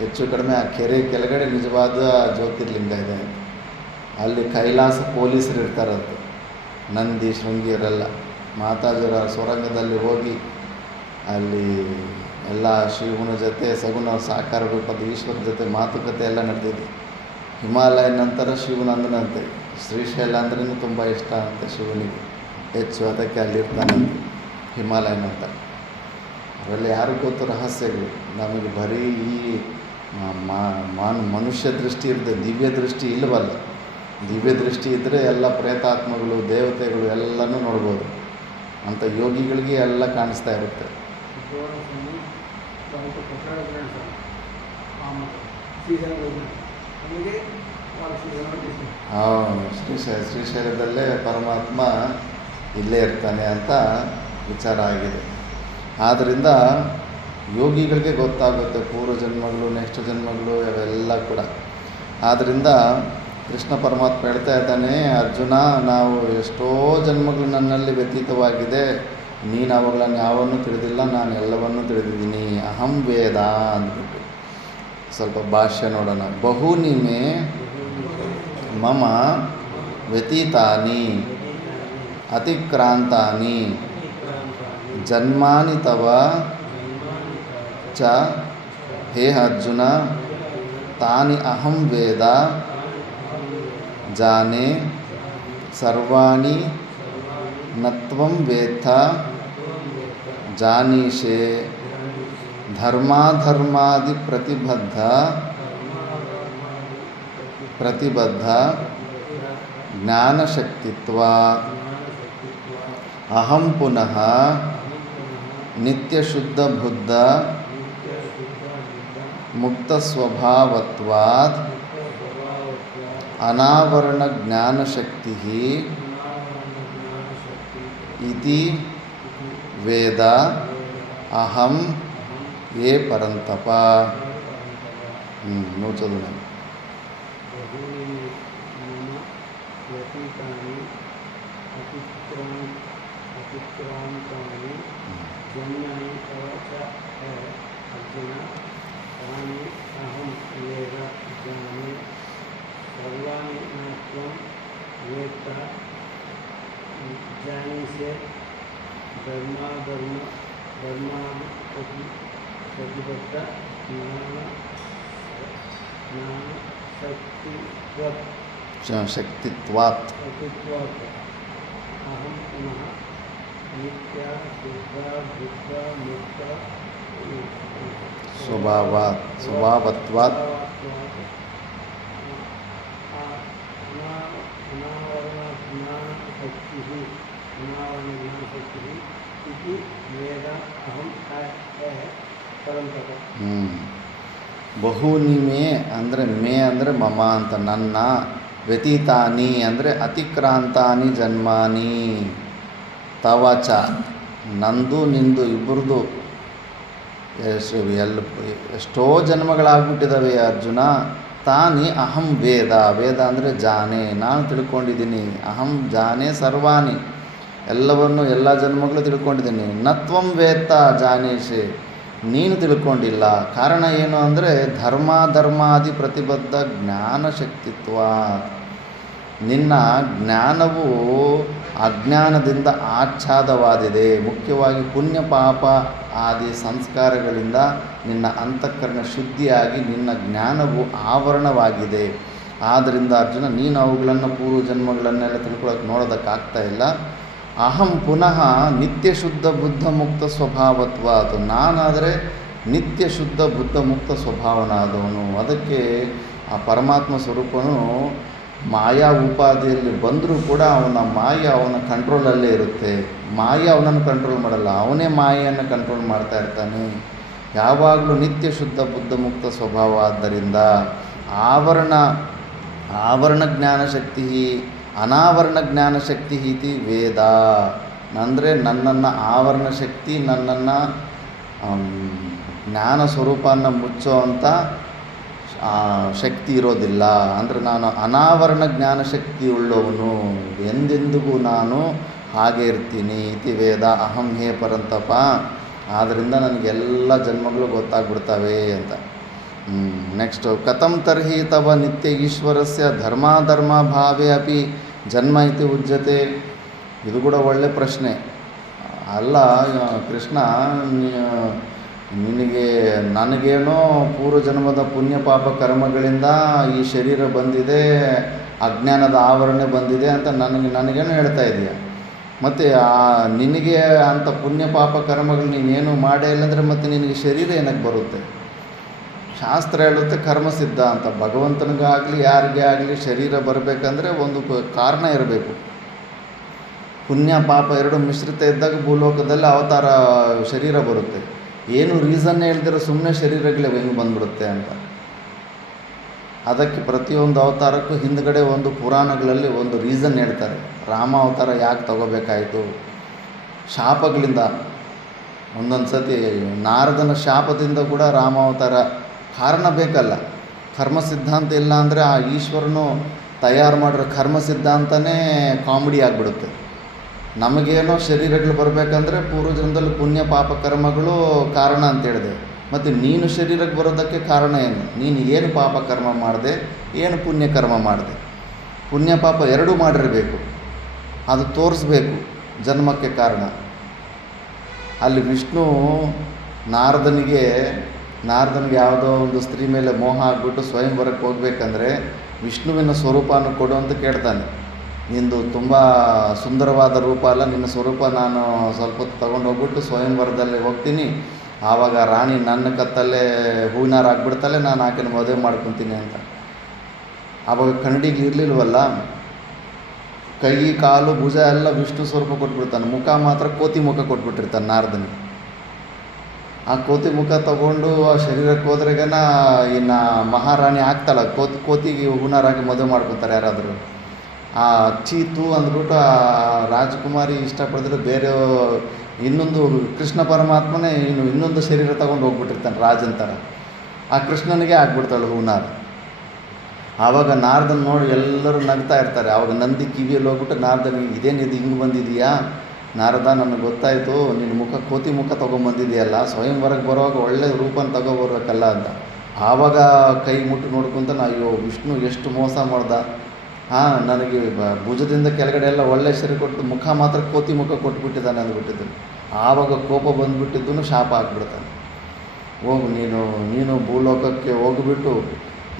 ಹೆಚ್ಚು ಕಡಿಮೆ ಆ ಕೆರೆ ಕೆಳಗಡೆ ನಿಜವಾದ ಜ್ಯೋತಿರ್ಲಿಂಗ ಇದೆ ಅಂತ. ಅಲ್ಲಿ ಕೈಲಾಸ ಪೊಲೀಸರು ಇರ್ತಾರಂತೆ, ನಂದಿ ಶೃಂಗಿಯರೆಲ್ಲ. ಮಾತಾಜರ ಸೊರಂಗದಲ್ಲಿ ಹೋಗಿ ಅಲ್ಲಿ ಎಲ್ಲ ಶಿವನ ಜೊತೆ ಸಗುಣ ಸಾಕಾರ ರೂಪದ ಈಶ್ವರ ಜೊತೆ ಮಾತುಕತೆ ಎಲ್ಲ ನಡೆದಿದೆ. ಹಿಮಾಲಯ ನಂತರ ಶಿವನಂದನಂತೆ. ಶ್ರೀಶೈಲ ಅಂದ್ರೂ ತುಂಬ ಇಷ್ಟ ಅಂತೆ ಶಿವನಿಗೆ ಹೆಚ್ಚು, ಅದಕ್ಕೆ ಅಲ್ಲಿರ್ತಾನಂತೆ ಹಿಮಾಲಯ ನಂತರ. ಅದರಲ್ಲಿ ಯಾರಿಗೂ ಗೊತ್ತು ರಹಸ್ಯಗಳು. ನಮಗೆ ಬರೀ ಈ ಮನುಷ್ಯ ದೃಷ್ಟಿ ಇರ್ತದೆ, ದಿವ್ಯ ದೃಷ್ಟಿ ಇಲ್ಲವಲ್ಲ. ದಿವ್ಯ ದೃಷ್ಟಿ ಇದ್ದರೆ ಎಲ್ಲ ಪ್ರೇತಾತ್ಮಗಳು, ದೇವತೆಗಳು ಎಲ್ಲನೂ ನೋಡ್ಬೋದು. ಅಂಥ ಯೋಗಿಗಳಿಗೆ ಎಲ್ಲ ಕಾಣಿಸ್ತಾ ಇರುತ್ತೆ. ಶ್ರೀಶೈಲದಲ್ಲೇ ಪರಮಾತ್ಮ ಇಲ್ಲೇ ಇರ್ತಾನೆ ಅಂತ ವಿಚಾರ ಆಗಿದೆ. ಆದ್ದರಿಂದ ಯೋಗಿಗಳಿಗೆ ಗೊತ್ತಾಗುತ್ತೆ ಪೂರ್ವ ಜನ್ಮಗಳು, ನೆಕ್ಸ್ಟ್ ಜನ್ಮಗಳು ಅವೆಲ್ಲ ಕೂಡ. ಆದ್ದರಿಂದ ಕೃಷ್ಣ ಪರಮಾತ್ಮ ಹೇಳ್ತಾ ಇದ್ದಾನೆ, ಅರ್ಜುನ, ನಾವು ಎಷ್ಟೋ ಜನ್ಮಗಳು ನನ್ನಲ್ಲಿ ವ್ಯತೀತವಾಗಿದೆ, ನೀನು ಅವುಗಳನ್ನು ಯಾವನ್ನೂ ತಿಳಿದಿಲ್ಲ, ನಾನು ಎಲ್ಲವನ್ನೂ ತಿಳಿದಿದ್ದೀನಿ. ಅಹಂ ವೇದ ಅಂದ್ಬಿಟ್ಟು. ಸ್ವಲ್ಪ ಭಾಷ್ಯ ನೋಡೋಣ. ಬಹೂನಿ ಮೇ ಮಮ ವ್ಯತೀತಾನಿ ಅತಿಕ್ರಾಂತಾನಿ ಜನ್ಮಾನಿ ತವ ಚ ಹೇ ಅರ್ಜುನ ತಾನಿ ಅಹಂ ವೇದ ಜಾನೆ ಸರ್ವಾಣಿ ನತ್ವಂ ವೇತ್ತ ಜಾನೀಷೆ ಧರ್ಮಾಧರ್ಮಾದಿ ಪ್ರತಿಬದ್ಧ ಜ್ಞಾನಶಕ್ತಿತ್ವಾತ್ ಅಹಂ ಪುನಃ ನಿತ್ಯಶುದ್ಧಬುದ್ಧ ಮುಕ್ತಸ್ವಭಾವತ್ವಾತ್ ಅನಾವರಣಜ್ಞಾನಶಕ್ತಿ ಇತಿ ವೇದ ಅಹಂ ಯೇ ಪರಂತಪ. నువ్వు చదువు. ಶಕ್ತಿತ್ವಾತ್ ಸ್ವಭಾವತ್ವಾತ್ ಬಹೂನಿ ಮೇ ಅಂದರೆ ಮೇ ಅಂದರೆ ಮಮ ಅಂತ, ನನ್ನ, ವ್ಯತೀತಾನಿ ಅಂದರೆ ಅತಿಕ್ರಾಂತಾನಿ ಜನ್ಮಾನಿ, ತವ ಚ ನಂದು ನಿಂದು ಇಬ್ಬರದು ಎಷ್ಟೋ ಜನ್ಮಗಳಾಗ್ಬಿಟ್ಟಿದ್ದಾವೆ ಅರ್ಜುನ. ತಾನಿ ಅಹಂ ವೇದ, ವೇದ ಅಂದರೆ ಜಾನೆ, ನಾನು ತಿಳ್ಕೊಂಡಿದ್ದೀನಿ. ಅಹಂ ಜಾನೆ ಸರ್ವಾಣಿ, ಎಲ್ಲವನ್ನು ಎಲ್ಲ ಜನ್ಮಗಳು ತಿಳ್ಕೊಂಡಿದ್ದೀನಿ. ನತ್ವಂ ವೇತ್ತ ಜಾನೇಶೆ, ನೀನು ತಿಳ್ಕೊಂಡಿಲ್ಲ. ಕಾರಣ ಏನು ಅಂದರೆ ಧರ್ಮಾಧರ್ಮಾದಿ ಪ್ರತಿಬದ್ಧ ಜ್ಞಾನಶಕ್ತಿತ್ವ. ನಿನ್ನ ಜ್ಞಾನವು ಅಜ್ಞಾನದಿಂದ ಆಚ್ಛಾದವಾದಿದೆ. ಮುಖ್ಯವಾಗಿ ಪುಣ್ಯ ಪಾಪ ಆದಿ ಸಂಸ್ಕಾರಗಳಿಂದ ನಿನ್ನ ಅಂತಃಕರಣ ಶುದ್ಧಿಯಾಗಿ ನಿನ್ನ ಜ್ಞಾನವು ಆವರಣವಾಗಿದೆ. ಆದ್ದರಿಂದ ಅರ್ಜುನ, ನೀನು ಅವುಗಳನ್ನು ಪೂರ್ವ ಜನ್ಮಗಳನ್ನೆಲ್ಲ ತಿಳ್ಕೊಳ್ಳೋಕೆ ನೋಡೋದಕ್ಕಾಗ್ತಾ ಇಲ್ಲ. ಅಹಂ ಪುನಃ ನಿತ್ಯ ಶುದ್ಧ ಬುದ್ಧ ಮುಕ್ತ ಸ್ವಭಾವತ್ವ. ಅದು ನಾನಾದರೆ ನಿತ್ಯ ಶುದ್ಧ ಬುದ್ಧ ಮುಕ್ತ ಸ್ವಭಾವನಾದವನು. ಅದಕ್ಕೆ ಆ ಪರಮಾತ್ಮ ಸ್ವರೂಪನು ಮಾಯಾ ಉಪಾಧಿಯಲ್ಲಿ ಬಂದರೂ ಕೂಡ ಅವನ ಮಾಯ ಅವನ ಕಂಟ್ರೋಲಲ್ಲೇ ಇರುತ್ತೆ. ಮಾಯ ಅವನನ್ನು ಕಂಟ್ರೋಲ್ ಮಾಡಲ್ಲ, ಅವನೇ ಮಾಯೆಯನ್ನು ಕಂಟ್ರೋಲ್ ಮಾಡ್ತಾ ಇರ್ತಾನೆ. ಯಾವಾಗಲೂ ನಿತ್ಯ ಶುದ್ಧ ಬುದ್ಧ ಮುಕ್ತ ಸ್ವಭಾವ. ಆದ್ದರಿಂದ ಆವರಣ ಜ್ಞಾನಶಕ್ತಿ ಅನಾವರಣ ಜ್ಞಾನಶಕ್ತಿ ಇತಿ ವೇದ. ಅಂದರೆ ನನ್ನನ್ನು ಆವರಣ ಶಕ್ತಿ, ನನ್ನನ್ನು ಜ್ಞಾನ ಸ್ವರೂಪವನ್ನು ಮುಚ್ಚೋ ಅಂಥ ಶಕ್ತಿ ಇರೋದಿಲ್ಲ. ಅಂದರೆ ನಾನು ಅನಾವರಣ ಜ್ಞಾನಶಕ್ತಿ ಉಳ್ಳವನು, ಎಂದೆಂದಿಗೂ ನಾನು ಹಾಗೆ ಇರ್ತೀನಿ. ಇತಿ ವೇದ ಅಹಂ ಹೇ ಪರಂತಪ. ಆದ್ದರಿಂದ ನನಗೆಲ್ಲ ಜನ್ಮಗಳು ಗೊತ್ತಾಗ್ಬಿಡ್ತವೆ ಅಂತ. ನೆಕ್ಸ್ಟು ಕಥಂ ತರ್ಹಿ ತವ ನಿತ್ಯ ಈಶ್ವರಸ್ಯ ಧರ್ಮಾಧರ್ಮ ಭಾವೇ ಅಪಿ ಜನ್ಮ ಇತಿ ಉಜ್ಜತೆ. ಇದು ಕೂಡ ಒಳ್ಳೆ ಪ್ರಶ್ನೆ. ಅಲ್ಲ ಕೃಷ್ಣ, ನಿನಗೆ ನನಗೇನೋ ಪೂರ್ವಜನ್ಮದ ಪುಣ್ಯ ಪಾಪ ಕರ್ಮಗಳಿಂದ ಈ ಶರೀರ ಬಂದಿದೆ, ಅಜ್ಞಾನದ ಆವರಣ ಬಂದಿದೆ ಅಂತ ನನಗೇನೋ ಹೇಳ್ತಾ ಇದೆಯಾ. ಮತ್ತು ನಿನಗೆ ಅಂಥ ಪುಣ್ಯ ಪಾಪ ಕರ್ಮಗಳು ನೀನೇನು ಮಾಡೇ ಇಲ್ಲಂದರೆ ಮತ್ತು ನಿನಗೆ ಶರೀರ ಏನಕ್ಕೆ ಬರುತ್ತೆ? ಶಾಸ್ತ್ರ ಹೇಳುತ್ತೆ ಕರ್ಮಸಿದ್ಧ ಅಂತ. ಭಗವಂತನಿಗಾಗಲಿ ಯಾರಿಗೇ ಆಗಲಿ ಶರೀರ ಬರಬೇಕಂದ್ರೆ ಒಂದು ಕಾರಣ ಇರಬೇಕು. ಪುಣ್ಯ ಪಾಪ ಎರಡು ಮಿಶ್ರಿತ ಇದ್ದಾಗ ಭೂಲೋಕದಲ್ಲಿ ಅವತಾರ ಶರೀರ ಬರುತ್ತೆ. ಏನು ರೀಸನ್ ಹೇಳ್ದಿರೋ ಸುಮ್ಮನೆ ಶರೀರಗಳೇ ಹೆಂಗೆ ಬಂದ್ಬಿಡುತ್ತೆ ಅಂತ. ಅದಕ್ಕೆ ಪ್ರತಿಯೊಂದು ಅವತಾರಕ್ಕೂ ಹಿಂದ್ಗಡೆ ಒಂದು ಪುರಾಣಗಳಲ್ಲಿ ಒಂದು ರೀಸನ್ ಹೇಳ್ತಾರೆ. ರಾಮ ಅವತಾರ ಯಾಕೆ ತಗೋಬೇಕಾಯಿತು? ಶಾಪಗಳಿಂದ. ಒಂದೊಂದು ಸತಿ ನಾರದನ ಶಾಪದಿಂದ ಕೂಡ ರಾಮಾವತಾರ ಕಾರಣ ಬೇಕಲ್ಲ. ಕರ್ಮ ಸಿದ್ಧಾಂತ ಇಲ್ಲ ಅಂದರೆ ಆ ಈಶ್ವರನು ತಯಾರು ಮಾಡಿರೋ ಕರ್ಮ ಸಿದ್ಧಾಂತನೇ ಕಾಮಿಡಿ ಆಗಿಬಿಡುತ್ತೆ. ನಮಗೇನೋ ಶರೀರಗಳು ಬರಬೇಕಂದ್ರೆ ಪೂರ್ವಜನ್ಮದಲ್ಲಿ ಪುಣ್ಯ ಪಾಪ ಕರ್ಮಗಳು ಕಾರಣ ಅಂತ ಹೇಳಿದೆ. ಮತ್ತು ನೀನು ಶರೀರಕ್ಕೆ ಬರೋದಕ್ಕೆ ಕಾರಣ ಏನು? ನೀನು ಏನು ಪಾಪ ಕರ್ಮ ಮಾಡಿದೆ, ಏನು ಪುಣ್ಯ ಕರ್ಮ ಮಾಡಿದೆ? ಪುಣ್ಯ ಪಾಪ ಎರಡೂ ಮಾಡಿರಬೇಕು, ಅದು ತೋರಿಸ್ಬೇಕು ಜನ್ಮಕ್ಕೆ ಕಾರಣ. ಅಲ್ಲಿ ವಿಷ್ಣು ನಾರದನಿಗೆ ಯಾವುದೋ ಒಂದು ಸ್ತ್ರೀ ಮೇಲೆ ಮೋಹ ಆಗಿಬಿಟ್ಟು ಸ್ವಯಂವರಕ್ಕೆ ಹೋಗ್ಬೇಕಂದ್ರೆ ವಿಷ್ಣುವಿನ ಸ್ವರೂಪನ ಕೊಡು ಅಂತ ಕೇಳ್ತಾನೆ. ನಿಂದು ತುಂಬ ಸುಂದರವಾದ ರೂಪ ಅಲ್ಲ, ನಿನ್ನ ಸ್ವರೂಪ ನಾನು ಸ್ವಲ್ಪ ಹೊತ್ತು ತೊಗೊಂಡೋಗ್ಬಿಟ್ಟು ಸ್ವಯಂವರದಲ್ಲಿ ಹೋಗ್ತೀನಿ, ಆವಾಗ ರಾಣಿ ನನ್ನ ಕತ್ತಲ್ಲೇ ಹೂವಿನಾರ ಆಗಿಬಿಡ್ತಾಳೆ, ನಾನು ಆಕೆನ ಮದುವೆ ಮಾಡ್ಕೊತೀನಿ ಅಂತ. ಆವಾಗ ಕನ್ನಡಿಗೆ ಇರಲಿಲ್ವಲ್ಲ, ಕೈ ಕಾಲು ಭುಜ ಎಲ್ಲ ವಿಷ್ಣು ಸ್ವರೂಪ ಕೊಟ್ಬಿಡ್ತಾನೆ, ಮುಖ ಮಾತ್ರ ಕೋತಿ ಮುಖ ಕೊಟ್ಬಿಟ್ಟಿರ್ತಾನೆ ನಾರದನಿಗೆ. ಆ ಕೋತಿ ಮುಖ ತಗೊಂಡು ಆ ಶರೀರಕ್ಕೆ ಹೋದ್ರೆಗನ ಇನ್ನು ಮಹಾರಾಣಿ ಆಗ್ತಾಳೆ, ಕೋತಿಗೆ ಹೂನಾರ ಹಾಕಿ ಮದುವೆ ಮಾಡ್ಕೊತಾರೆ ಯಾರಾದರೂ. ಆ ಚೀತು ಅಂದ್ಬಿಟ್ಟು ಆ ರಾಜಕುಮಾರಿ ಇಷ್ಟಪಡಿದ್ರೆ ಬೇರೆ ಇನ್ನೊಂದು ಕೃಷ್ಣ ಪರಮಾತ್ಮನೇ ಇನ್ನೊಂದು ಶರೀರ ತಗೊಂಡು ಹೋಗ್ಬಿಟ್ಟಿರ್ತಾನೆ ರಾಜನ ಥರ. ಆ ಕೃಷ್ಣನಿಗೆ ಆಗ್ಬಿಡ್ತಾಳೆ ಹೂನಾರ. ಆವಾಗ ನಾರದನ್ ನೋಡಿ ಎಲ್ಲರೂ ನಗ್ತಾ ಇರ್ತಾರೆ. ಆವಾಗ ನಂದಿ ಕಿವಿಯಲ್ಲಿ ಹೋಗ್ಬಿಟ್ಟು ನಾರದನಿಗೆ, ಇದೇನಿದು ಹಿಂಗೆ ಬಂದಿದೆಯಾ ನಾರದ, ನನಗೆ ಗೊತ್ತಾಯಿತು, ನಿನ್ನ ಮುಖ ಕೋತಿ ಮುಖ ತೊಗೊಂಬಂದಿದೆಯಲ್ಲ, ಸ್ವಯಂವರಕ್ಕೆ ಬರುವಾಗ ಒಳ್ಳೆ ರೂಪನ ತಗೊಬರ್ಬೇಕಲ್ಲ ಅಂತ. ಆವಾಗ ಕೈ ಮುಟ್ಟು ನೋಡ್ಕೊತ ಅಯ್ಯೋ ವಿಷ್ಣು ಎಷ್ಟು ಮೋಸ ಮಾಡ್ದ, ನನಗೆ ಭುಜದಿಂದ ಕೆಳಗಡೆ ಎಲ್ಲ ಒಳ್ಳೆ ಶರೀರ ಕೊಟ್ಟು ಮುಖ ಮಾತ್ರ ಕೋತಿ ಮುಖ ಕೊಟ್ಬಿಟ್ಟಿದ್ದಾನೆ ಅಂದ್ಬಿಟ್ಟಿದ್ದಾನೆ. ಆವಾಗ ಕೋಪ ಬಂದುಬಿಟ್ಟಿದ್ದೂ ಶಾಪ ಹಾಕ್ಬಿಡ್ತಾನೆ. ಹೋಗು ನೀನು ಭೂಲೋಕಕ್ಕೆ ಹೋಗಿಬಿಟ್ಟು,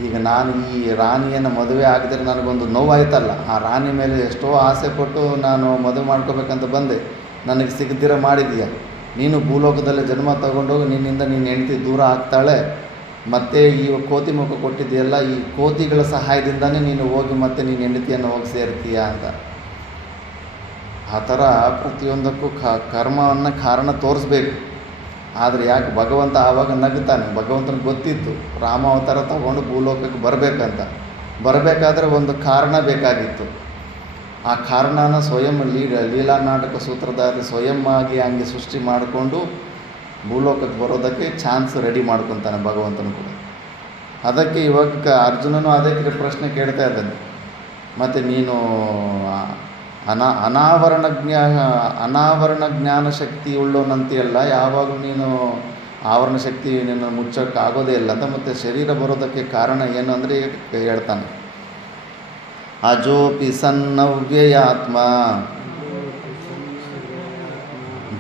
ಈಗ ನಾನು ಈ ರಾಣಿಯನ್ನು ಮದುವೆ ಆಗಿದ್ರೆ ನನಗೊಂದು ನೋವಾಯ್ತಲ್ಲ, ಆ ರಾಣಿ ಮೇಲೆ ಎಷ್ಟೋ ಆಸೆ ಪಟ್ಟು ನಾನು ಮದುವೆ ಮಾಡ್ಕೋಬೇಕಂತ ಬಂದೆ, ನನಗೆ ಸಿಗದಿರ ಮಾಡಿದೀಯ. ನೀನು ಭೂಲೋಕದಲ್ಲಿ ಜನ್ಮ ತಗೊಂಡೋಗಿ ನಿನ್ನಿಂದ ನಿನ್ನ ಹೆಂಡತಿ ದೂರ ಆಗ್ತಾಳೆ, ಮತ್ತು ಈ ಕೋತಿ ಮುಖ ಕೊಟ್ಟಿದೆಯಲ್ಲ, ಈ ಕೋತಿಗಳ ಸಹಾಯದಿಂದನೇ ನೀನು ಹೋಗಿ ಮತ್ತೆ ನೀನು ಹೆಂಡತಿಯನ್ನು ಹೋಗಿ ಸೇರ್ತೀಯ ಅಂತ. ಆ ಥರ ಪ್ರತಿಯೊಂದಕ್ಕೂ ಕರ್ಮವನ್ನು ಕಾರಣ ತೋರಿಸ್ಬೇಕು. ಆದರೆ ಯಾಕೆ ಭಗವಂತ ಆವಾಗ ನಗ್ತಾನೆ? ಭಗವಂತನಿಗೆ ಗೊತ್ತಿತ್ತು ರಾಮಾವತಾರ ತಗೊಂಡು ಭೂಲೋಕಕ್ಕೆ ಬರಬೇಕಾದ್ರೆ ಒಂದು ಕಾರಣ ಬೇಕಾಗಿತ್ತು. ಆ ಕಾರಣನ ಸ್ವಯಂ ಲೀಲಾ ನಾಟಕ ಸೂತ್ರಧಾರಿ ಸ್ವಯಂ ಆಗಿ ಹಂಗೆ ಸೃಷ್ಟಿ ಮಾಡಿಕೊಂಡು ಭೂಲೋಕಕ್ಕೆ ಬರೋದಕ್ಕೆ ಚಾನ್ಸ್ ರೆಡಿ ಮಾಡ್ಕೊತಾನೆ ಭಗವಂತನು ಕೂಡ. ಅದಕ್ಕೆ ಇವಾಗ ಅರ್ಜುನನು ಅದಕ್ಕೆ ಪ್ರಶ್ನೆ ಕೇಳ್ತಾ ಇದ್ದಾನೆ, ಮತ್ತು ನೀನು ಅನಾವರಣ ಜ್ಞಾನ ಶಕ್ತಿ ಉಳ್ಳೋನಂತೆಯಲ್ಲ, ಯಾವಾಗಲೂ ನೀನು ಆವರಣ ಶಕ್ತಿ ನಿನ್ನ ಮುಚ್ಚೋಕ್ಕೆ ಆಗೋದೇ ಇಲ್ಲ ಅಂತ. ಮತ್ತು ಶರೀರ ಬರೋದಕ್ಕೆ ಕಾರಣ ಏನು ಅಂದರೆ ಹೇಳ್ತಾನೆ, ಅಜೋಪಿ ಸನ್ನವ್ಯಯಾತ್ಮ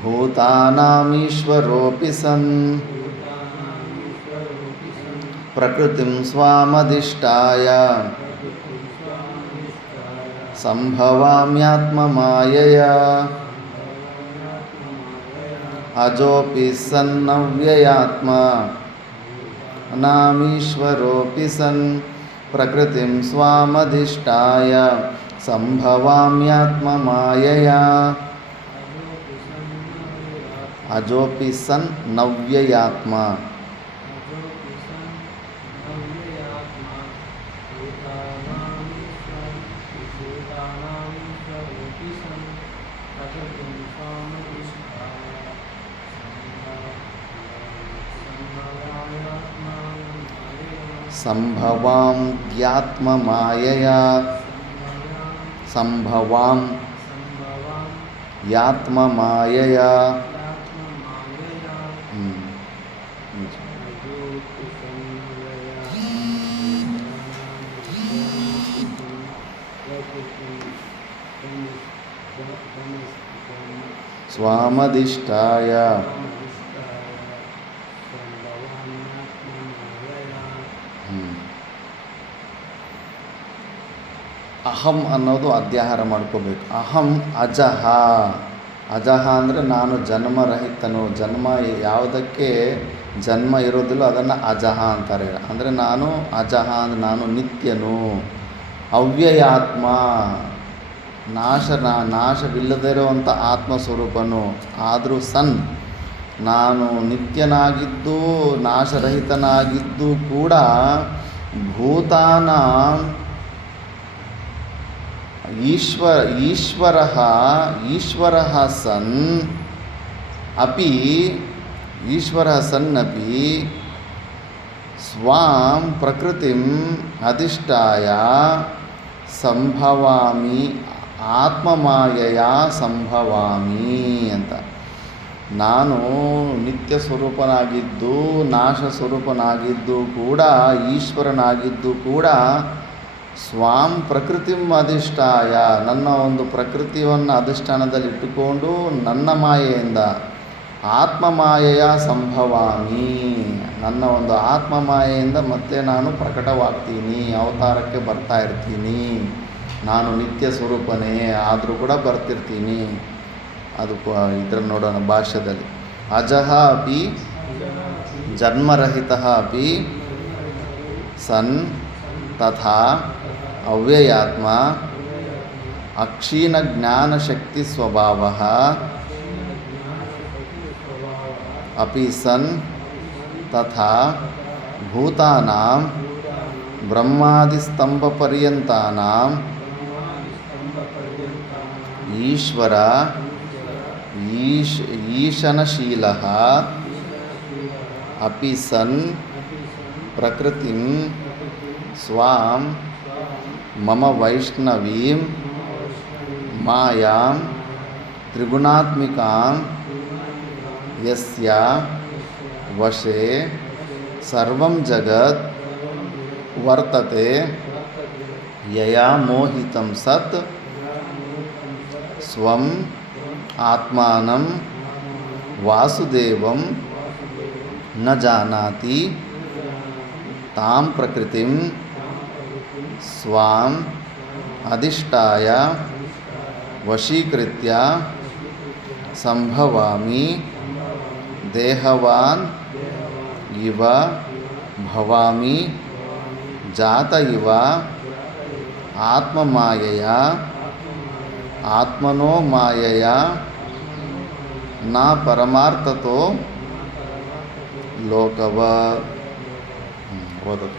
ಭೂತಾನಾಮೀಶ್ವರೋಪಿ ಸನ್ ಪ್ರಕೃತಿಂ ಸ್ವಾಮಧಿಷ್ಠಾಯ ಸಂಭವಾಮ್ಯಾತ್ಮ ಮಾಯೆಯ. ಅಜೋಪಿ ಸನ್ನವ್ಯಯಾತ್ಮ ನಾಮೀಶ್ವರೋಪಿ ಸನ್ ಪ್ರಕೃತಿಂ ಸ್ವಾಮಧಿಷ್ಠಾಯ ಸಂಭವಾಮ್ಯಾತ್ಮ ಮಾಯೆಯ. ಅಜೋಪಿ ಸನ್ ನವ್ಯಯಾತ್ಮ. ಸಂಭವಾಂ ಧ್ಯಾತ್ಮ ಮಾಯೆಯ. ಸಂಭವಾಂ ಯಾತ್ಮ ಮಾಯೆಯ. ಸ್ವಾಮಧಿಷ್ಠಾಯ. ಅಹಂ ಅನ್ನೋದು ಅಧ್ಯಾಹಾರ ಮಾಡ್ಕೋಬೇಕು. ಅಹಂ ಅಜಹ. ಅಜಹ ಅಂದರೆ ನಾನು ಜನ್ಮರಹಿತನು. ಜನ್ಮ ಯಾವುದಕ್ಕೆ ಜನ್ಮ ಇರೋದಿಲ್ಲ ಅದನ್ನು ಅಜಹ ಅಂತಾರೆ. ಅಂದರೆ ನಾನು ಅಜಹ ಅಂದರೆ ನಾನು ನಿತ್ಯನು. ಅವ್ಯಯಾತ್ಮ, ನಾಶವಿಲ್ಲದೇ ಇರುವಂಥ ಆತ್ಮಸ್ವರೂಪನು. ಆದರೂ ಸನ್, ನಾನು ನಿತ್ಯನಾಗಿದ್ದು ನಾಶರಹಿತನಾಗಿದ್ದು ಕೂಡ ಭೂತಾನ ಈಶ್ವರಃ ಸನ್ ಅಪಿ ಸ್ವಾಂ ಪ್ರಕೃತಿಂ ಅಧಿಷ್ಠಾಯ ಸಂಭವಾಮಿ ಆತ್ಮಮಾಯೆಯ ಸಂಭವಾಮಿ ಅಂತ. ನಾನು ನಿತ್ಯ ಸ್ವರೂಪನಾಗಿದ್ದು ನಾಶ ಸ್ವರೂಪನಾಗಿದ್ದು ಕೂಡ ಈಶ್ವರನಾಗಿದ್ದು ಕೂಡ ಸ್ವಾಂ ಪ್ರಕೃತಿಂ ಅಧಿಷ್ಠಾಯ ನನ್ನ ಒಂದು ಪ್ರಕೃತಿಯನ್ನು ಅಧಿಷ್ಠಾನದಲ್ಲಿ ಇಟ್ಟುಕೊಂಡು ನನ್ನ ಮಾಯೆಯಿಂದ ಆತ್ಮಮಾಯೆಯ ಸಂಭವಾಮಿ ನನ್ನ ಒಂದು ಆತ್ಮಮಾಯೆಯಿಂದ ಮತ್ತೆ ನಾನು ಪ್ರಕಟವಾಗ್ತೀನಿ, ಅವತಾರಕ್ಕೆ ಬರ್ತಾ ಇರ್ತೀನಿ. ನಾನು ನಿತ್ಯ ಸ್ವರೂಪನೇ ಆದರೂ ಕೂಡ ಬರ್ತಿರ್ತೀನಿ. ಅದು ಇದ್ರಲ್ಲಿ ನೋಡೋಣ ಭಾಷ್ಯದಲ್ಲಿ. ಅಜಃ ಅಪಿ ಜನ್ಮರಹಿತಃ ಅಪಿ ಸನ್ ತಥಾ ಅವ್ಯಯಾತ್ಮ ಅಕ್ಷೀಣ ಜ್ಞಾನಶಕ್ತಿ ಸ್ವಭಾವಃ ಅಪಿ ಸನ್ ತಥಾ ಭೂತಾನಾಂ ಬ್ರಹ್ಮಾದಿಸ್ತಂಭಪರ್ಯಂತಾನಾಂ ಈಶ್ವರ ಈಶನಶೀಲಃ ಅಪಿ ಸನ್ ಪ್ರಕೃತಿಂ ಸ್ವಾಂ ಮಮ ವೈಷ್ಣವೀಂ ಮಾಯಾಂ ತ್ರಿಗುಣಾತ್ಮಿಕಾಂ ಯಸ್ಯ ವಶೇ ಸರ್ವಂ ಜಗತ್ ವರ್ತತೆ ಯಯಾ ಮೋಹಿತಂ ಸತ್ ಸ್ವಂ ಆತ್ಮಾನಂ ವಾಸುದೇವಂ ನ ಜಾನಾತಿ ತಾಂ ಪ್ರಕೃತಿಂ ಸ್ವಾಂ ಅಧಿಷ್ಠಾಯ ವಶೀಕೃತ್ಯ ಸಂಭವಾಮಿ ದೇಹವಾನ್ ಇವ ಭವಾಮಿ ಜಾತ ಇವ ಆತ್ಮಮಾಯೆಯ ಆತ್ಮನೋ ಮಾಯೆಯ ನ ಪರಮಾರ್ಥತೋ ಲೋಕವ. ಓದೋದು.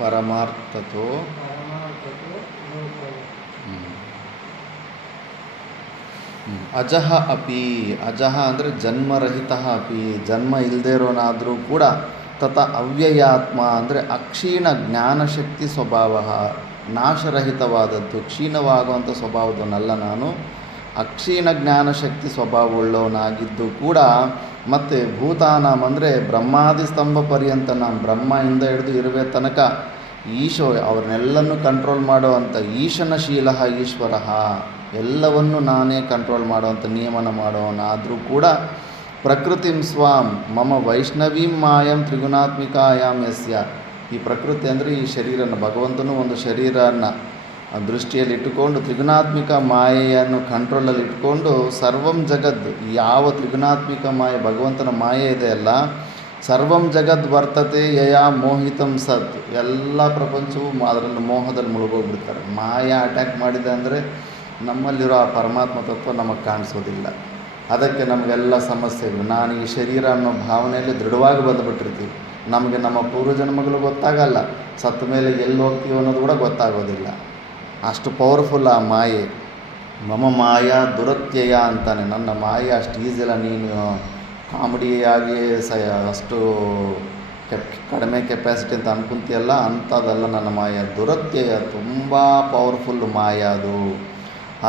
ಪರಮಾರ್ಥತೋ ಅಜಃ ಅಪಿ. ಅಜಃ ಅಂದರೆ ಜನ್ಮರಹಿತ ಅಪಿ, ಜನ್ಮ ಇಲ್ಲದೆ ಇರೋನಾದರೂ ಕೂಡ ತಥ ಅವ್ಯಯಾತ್ಮ ಅಂದರೆ ಅಕ್ಷೀಣ ಜ್ಞಾನಶಕ್ತಿ ಸ್ವಭಾವ, ನಾಶರಹಿತವಾದದ್ದು ಕ್ಷೀಣವಾಗುವಂಥ ಸ್ವಭಾವದವನಲ್ಲ ನಾನು, ಅಕ್ಷೀಣ ಜ್ಞಾನಶಕ್ತಿ ಸ್ವಭಾವವುಳ್ಳವನಾಗಿದ್ದು ಕೂಡ ಮತ್ತು ಭೂತಾನಾಂ ಅಂದರೆ ಬ್ರಹ್ಮಾದಿ ಸ್ತಂಭ ಪರ್ಯಂತ ನಾನು ಬ್ರಹ್ಮದಿಂದ ಹಿಡಿದು ಇರುವೆ ತನಕ ಈಶೋ ಅವ್ರನ್ನೆಲ್ಲನೂ ಕಂಟ್ರೋಲ್ ಮಾಡುವಂಥ ಈಶನಶೀಲ ಈಶ್ವರ, ಎಲ್ಲವನ್ನು ನಾನೇ ಕಂಟ್ರೋಲ್ ಮಾಡುವಂಥ ನಿಯಮನ ಮಾಡೋನಾದರೂ ಕೂಡ ಪ್ರಕೃತಿಂ ಸ್ವಾಂ ಮಮ ವೈಷ್ಣವೀಂ ಮಾಯಂ ತ್ರಿಗುಣಾತ್ಮಿಕಾಯಾಮ್ ಯಸ್ಯ. ಈ ಪ್ರಕೃತಿ ಅಂದರೆ ಈ ಶರೀರನ, ಭಗವಂತನು ಒಂದು ಶರೀರನ ದೃಷ್ಟಿಯಲ್ಲಿ ಇಟ್ಟುಕೊಂಡು ತ್ರಿಗುಣಾತ್ಮಿಕ ಮಾಯೆಯನ್ನು ಕಂಟ್ರೋಲಲ್ಲಿ ಇಟ್ಕೊಂಡು ಸರ್ವಂ ಜಗದ್, ಯಾವ ತ್ರಿಗುಣಾತ್ಮಿಕ ಮಾಯೆ ಭಗವಂತನ ಮಾಯೆ ಇದೆಯಲ್ಲ, ಸರ್ವಂ ಜಗದ್ ವರ್ತತೆ ಯಯಾ ಮೋಹಿತಂ ಸತ್, ಎಲ್ಲ ಪ್ರಪಂಚವು ಅದರಲ್ಲಿ ಮೋಹದಲ್ಲಿ ಮುಳುಗೋಗ್ಬಿಡ್ತಾರೆ. ಮಾಯ ಅಟ್ಯಾಕ್ ಮಾಡಿದೆ ಅಂದರೆ ನಮ್ಮಲ್ಲಿರೋ ಆ ಪರಮಾತ್ಮ ತತ್ವ ನಮಗೆ ಕಾಣಿಸೋದಿಲ್ಲ. ಅದಕ್ಕೆ ನಮಗೆಲ್ಲ ಸಮಸ್ಯೆಗಳು. ನಾನು ಈ ಶರೀರ ಅನ್ನೋ ಭಾವನೆಯಲ್ಲಿ ದೃಢವಾಗಿ ಬಂದುಬಿಟ್ಟಿರ್ತೀವಿ. ನಮಗೆ ನಮ್ಮ ಪೂರ್ವಜನ್ಮಗಳು ಗೊತ್ತಾಗಲ್ಲ, ಸತ್ತ ಮೇಲೆ ಎಲ್ಲಿ ಹೋಗ್ತೀವಿ ಅನ್ನೋದು ಕೂಡ ಗೊತ್ತಾಗೋದಿಲ್ಲ. ಅಷ್ಟು ಪವರ್ಫುಲ್ ಆ ಮಾಯೆ. ಮಮ ಮಾಯಾ ದುರತ್ಯಯ ಅಂತಾನೆ, ನನ್ನ ಮಾಯೆ ಅಷ್ಟು ಈಸಿಲ್ಲ, ನೀನು ಕಾಮಿಡಿಯಾಗಿ ಅಷ್ಟು ಕಡಿಮೆ ಕೆಪಾಸಿಟಿ ಅಂತ ಅನ್ಕೊಂತೀಯಲ್ಲ, ಅಂಥದ್ದಲ್ಲ ನನ್ನ ಮಾಯ. ದುರತ್ಯಯ, ತುಂಬ ಪವರ್ಫುಲ್ ಮಾಯ ಅದು.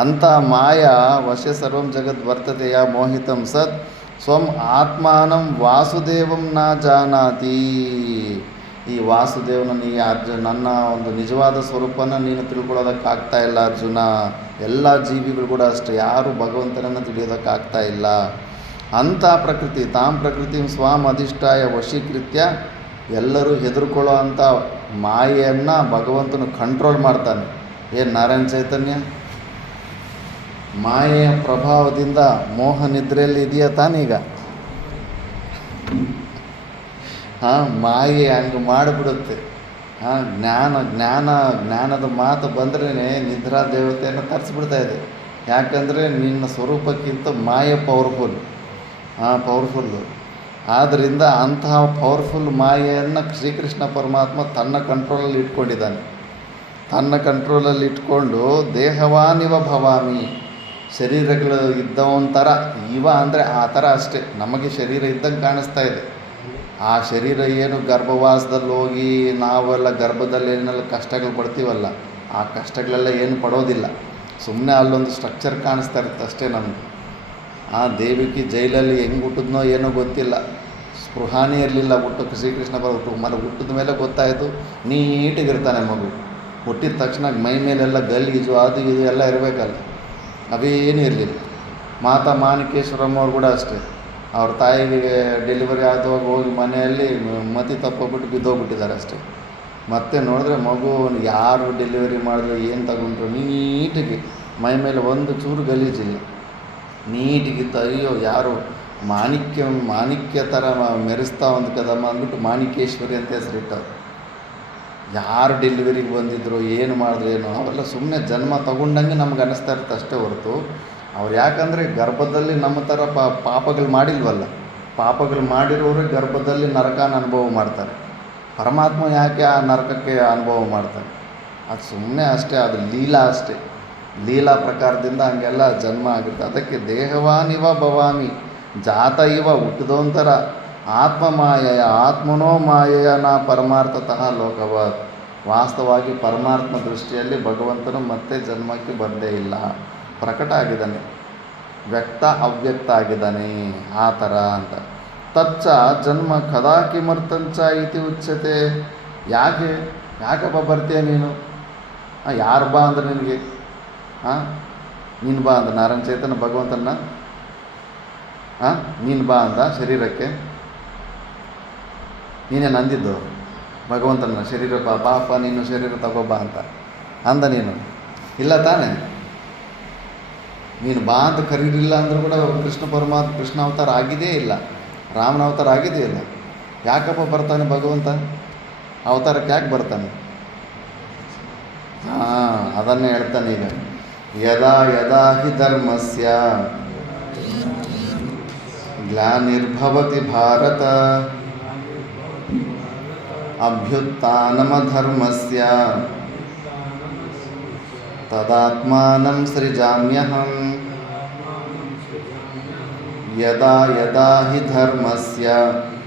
ಅಂಥ ಮಾಯ ವಶೆ ಸರ್ವಂ ಜಗದ್ ವರ್ತತೆಯ ಮೋಹಿತಂ ಸತ್ ಸ್ವಂ ಆತ್ಮಾನಂ ವಾಸುದೇವಂ ನ ಜಾನಾತಿ. ಈ ವಾಸುದೇವನ ನನ್ನ ಒಂದು ನಿಜವಾದ ಸ್ವರೂಪನ ನೀನು ತಿಳ್ಕೊಳ್ಳೋದಕ್ಕಾಗ್ತಾ ಇಲ್ಲ ಅರ್ಜುನ. ಎಲ್ಲ ಜೀವಿಗಳು ಕೂಡ ಅಷ್ಟೇ, ಯಾರು ಭಗವಂತನನ್ನು ತಿಳಿಯೋದಕ್ಕಾಗ್ತಾ ಇಲ್ಲ. ಅಂಥ ಪ್ರಕೃತಿ ತಾಂ ಪ್ರಕೃತಿ ಸ್ವಾಮ್ ಅಧಿಷ್ಠಾಯ ವಶೀಕೃತ್ಯ, ಎಲ್ಲರೂ ಹೆದರ್ಕೊಳ್ಳೋ ಅಂಥ ಮಾಯೆಯನ್ನು ಭಗವಂತನು ಕಂಟ್ರೋಲ್ ಮಾಡ್ತಾನೆ. ಏನು ನಾರಾಯಣ ಚೈತನ್ಯ ಮಾಯೆಯ ಪ್ರಭಾವದಿಂದ ಮೋಹ ನಿದ್ರೆಯಲ್ಲಿ ಇದೆಯಾ ತಾನೀಗ? ಮಾಯೆ ಹಂಗೆ ಮಾಡಿಬಿಡುತ್ತೆ. ಜ್ಞಾನದ ಮಾತು ಬಂದ್ರೇ ನಿದ್ರಾ ದೇವತೆಯನ್ನು ತರಿಸ್ಬಿಡ್ತಾ ಇದೆ. ಯಾಕಂದರೆ ನಿನ್ನ ಸ್ವರೂಪಕ್ಕಿಂತ ಮಾಯೆ ಪವರ್ಫುಲ್ಲು. ಆದ್ದರಿಂದ ಅಂತಹ ಪವರ್ಫುಲ್ ಮಾಯೆಯನ್ನು ಶ್ರೀಕೃಷ್ಣ ಪರಮಾತ್ಮ ತನ್ನ ಕಂಟ್ರೋಲಲ್ಲಿ ಇಟ್ಕೊಂಡಿದ್ದಾನೆ. ತನ್ನ ಕಂಟ್ರೋಲಲ್ಲಿ ಇಟ್ಕೊಂಡು ದೇಹವಾನಿವ ಭವಾಮಿ, ಶರೀರಗಳು ಇದ್ದವಂಥರ ಇವ ಅಂದರೆ ಆ ಥರ ಅಷ್ಟೇ. ನಮಗೆ ಶರೀರ ಇದ್ದಂಗೆ ಕಾಣಿಸ್ತಾ ಇದೆ. ಆ ಶರೀರ ಏನು ಗರ್ಭವಾಸದಲ್ಲಿ ಹೋಗಿ ನಾವೆಲ್ಲ ಗರ್ಭದಲ್ಲಿ ಏನೆಲ್ಲ ಕಷ್ಟಗಳು ಪಡ್ತೀವಲ್ಲ, ಆ ಕಷ್ಟಗಳೆಲ್ಲ ಏನು ಪಡೋದಿಲ್ಲ. ಸುಮ್ಮನೆ ಅಲ್ಲೊಂದು ಸ್ಟ್ರಕ್ಚರ್ ಕಾಣಿಸ್ತಾ ಇರುತ್ತೆ ಅಷ್ಟೇ ನಮಗೆ. ಆ ದೇವಿಕಿ ಜೈಲಲ್ಲಿ ಹೆಂಗೆ ಹುಟ್ಟಿದ್ನೋ ಏನೋ ಗೊತ್ತಿಲ್ಲ, ಸ್ಪೃಹಾನೇ ಇರಲಿಲ್ಲ. ಶ್ರೀಕೃಷ್ಣ ಹುಟ್ಟಿದ ಮೇಲೆ ಗೊತ್ತಾಯಿತು ನೀಟಿಗಿರ್ತಾನೆ ಮಗು. ಹುಟ್ಟಿದ ತಕ್ಷಣ ಮೈ ಮೇಲೆಲ್ಲ ಗಲೀಜು ಅದು ಇದು ಎಲ್ಲ ಇರಬೇಕಲ್ಲ, ಅವೇನೂ ಇರಲಿಲ್ಲ. ಮಾತಾ ಮಾಣಿಕೇಶ್ವರಮ್ಮ ಅವ್ರು ಕೂಡ ಅಷ್ಟೇ, ಅವ್ರ ತಾಯಿಗೆ ಡೆಲಿವರಿ ಆದವಾಗ ಹೋಗಿ ಮನೆಯಲ್ಲಿ ಮತಿ ತಪ್ಪೋಗ್ಬಿಟ್ಟು ಬಿದ್ದೋಗ್ಬಿಟ್ಟಿದ್ದಾರೆ ಅಷ್ಟೇ. ಮತ್ತೆ ನೋಡಿದ್ರೆ ಮಗು ಯಾರು ಡೆಲಿವರಿ ಮಾಡಿದ್ರು ಏನು ತಗೊಂಡ್ರು ನೀಟಿಗೆ ಮೈ ಮೇಲೆ ಒಂದು ಚೂರು ಗಲೀಜಿಲ್ಲ, ನೀಟಿಗಿತ್ತು. ಅಯ್ಯೋ ಯಾರು ಮಾಣಿಕ್ಯ ಥರ ಮೆರೆಸ್ತಾ ಒಂದು ಕದಮ್ಮ ಅಂದ್ಬಿಟ್ಟು ಮಾಣಿಕೇಶ್ವರಿ ಅಂತ ಹೆಸರಿಟ್ಟವ್ರು. ಯಾರು ಡೆಲಿವರಿಗೆ ಬಂದಿದ್ರು ಏನು ಮಾಡಿದ್ರು ಏನೋ, ಅವೆಲ್ಲ ಸುಮ್ಮನೆ ಜನ್ಮ ತಗೊಂಡಂಗೆ ನಮ್ಗೆ ಅನ್ನಿಸ್ತಾ ಇರುತ್ತೆ ಅಷ್ಟೇ ಹೊರತು ಅವ್ರು ಯಾಕಂದರೆ ಗರ್ಭದಲ್ಲಿ ನಮ್ಮ ಥರ ಪಾಪಗಳು ಮಾಡಿಲ್ವಲ್ಲ. ಪಾಪಗಳು ಮಾಡಿರೋರು ಗರ್ಭದಲ್ಲಿ ನರಕನ ಅನುಭವ ಮಾಡ್ತಾರೆ. ಪರಮಾತ್ಮ ಯಾಕೆ ಆ ನರಕಕ್ಕೆ ಅನುಭವ ಮಾಡ್ತಾನೆ? ಅದು ಸುಮ್ಮನೆ ಅಷ್ಟೇ, ಅದು ಲೀಲಾ ಅಷ್ಟೇ. ಲೀಲಾ ಪ್ರಕಾರದಿಂದ ಹಂಗೆಲ್ಲ ಜನ್ಮ ಆಗಿರುತ್ತೆ. ಅದಕ್ಕೆ ದೇಹವಾನಿವ ಭವಾಮಿ ಜಾತ ಇವ, ಹುಟ್ಟಿದೊಂಥರ ಆತ್ಮಮಾಯೆಯ ಆತ್ಮನೋ ಮಾಯೆಯ ನಾ ಪರಮಾರ್ಥತಃ ಲೋಕವತ್. ವಾಸ್ತವವಾಗಿ ಪರಮಾತ್ಮ ದೃಷ್ಟಿಯಲ್ಲಿ ಭಗವಂತನು ಮತ್ತೆ ಜನ್ಮಕ್ಕೆ ಬಂದೇ ಇಲ್ಲ, ಪ್ರಕಟ ಆಗಿದ್ದಾನೆ, ವ್ಯಕ್ತ ಅವ್ಯಕ್ತ ಆಗಿದ್ದಾನೆ ಆ ಥರ ಅಂತ. ತಚ್ಚ ಜನ್ಮ ಕದಾ ಕಿಮರ್ಥಂಚ ಇತಿ ಉಚ್ಯತೆ. ಯಾಕಪ್ಪ ಬರ್ತೀಯ ನೀನು? ಯಾರು ಬಾ ಅಂದ್ರೆ ನಿನಗೆ? ನೀನು ಬಾ ಅಂದ ನಾರಾಯಣ ಚೈತನ್ಯ ಭಗವಂತನ, ನೀನು ಬಾ ಅಂದ ಶರೀರಕ್ಕೆ? ನೀನೇನು ಅಂದಿದ್ದು ಭಗವಂತನ ಶರೀರ ಬಾಪ ನೀನು ಶರೀರ ತಗೋಬಾ ಅಂತ ಅಂದ ನೀನು? ಇಲ್ಲ ತಾನೇ. ನೀನು ಬಾ ಅಂತ ಕರೀಲಿಲ್ಲ ಅಂದರೂ ಕೂಡ ಕೃಷ್ಣ ಪರಮಾತ್ಮ ಕೃಷ್ಣ ಅವತಾರ ಆಗಿದೇ ಇಲ್ಲ, ರಾಮನ ಅವತಾರ ಆಗಿದೇ ಇಲ್ಲ. ಯಾಕಪ್ಪ ಬರ್ತಾನೆ ಭಗವಂತ? ಅವತಾರಕ್ಕೆ ಯಾಕೆ ಬರ್ತಾನೆ? ಅದನ್ನೇ ಹೇಳ್ತಾನೆ ಈಗ. ಯದಾ ಯದಾ ಹಿ ಧರ್ಮಸ್ಯ ಗ್ಲಾನಿರ್ಭವತಿ ಭಾರತ ಅಭ್ಯುತ್ಥಾನಮಧರ್ಮಸ್ಯ ತದಾತ್ಮಾನಂ ಸೃಜಾಮ್ಯಹಂ. ಯದಾ ಯದಾ ಹಿ ಧರ್ಮಸ್ಯ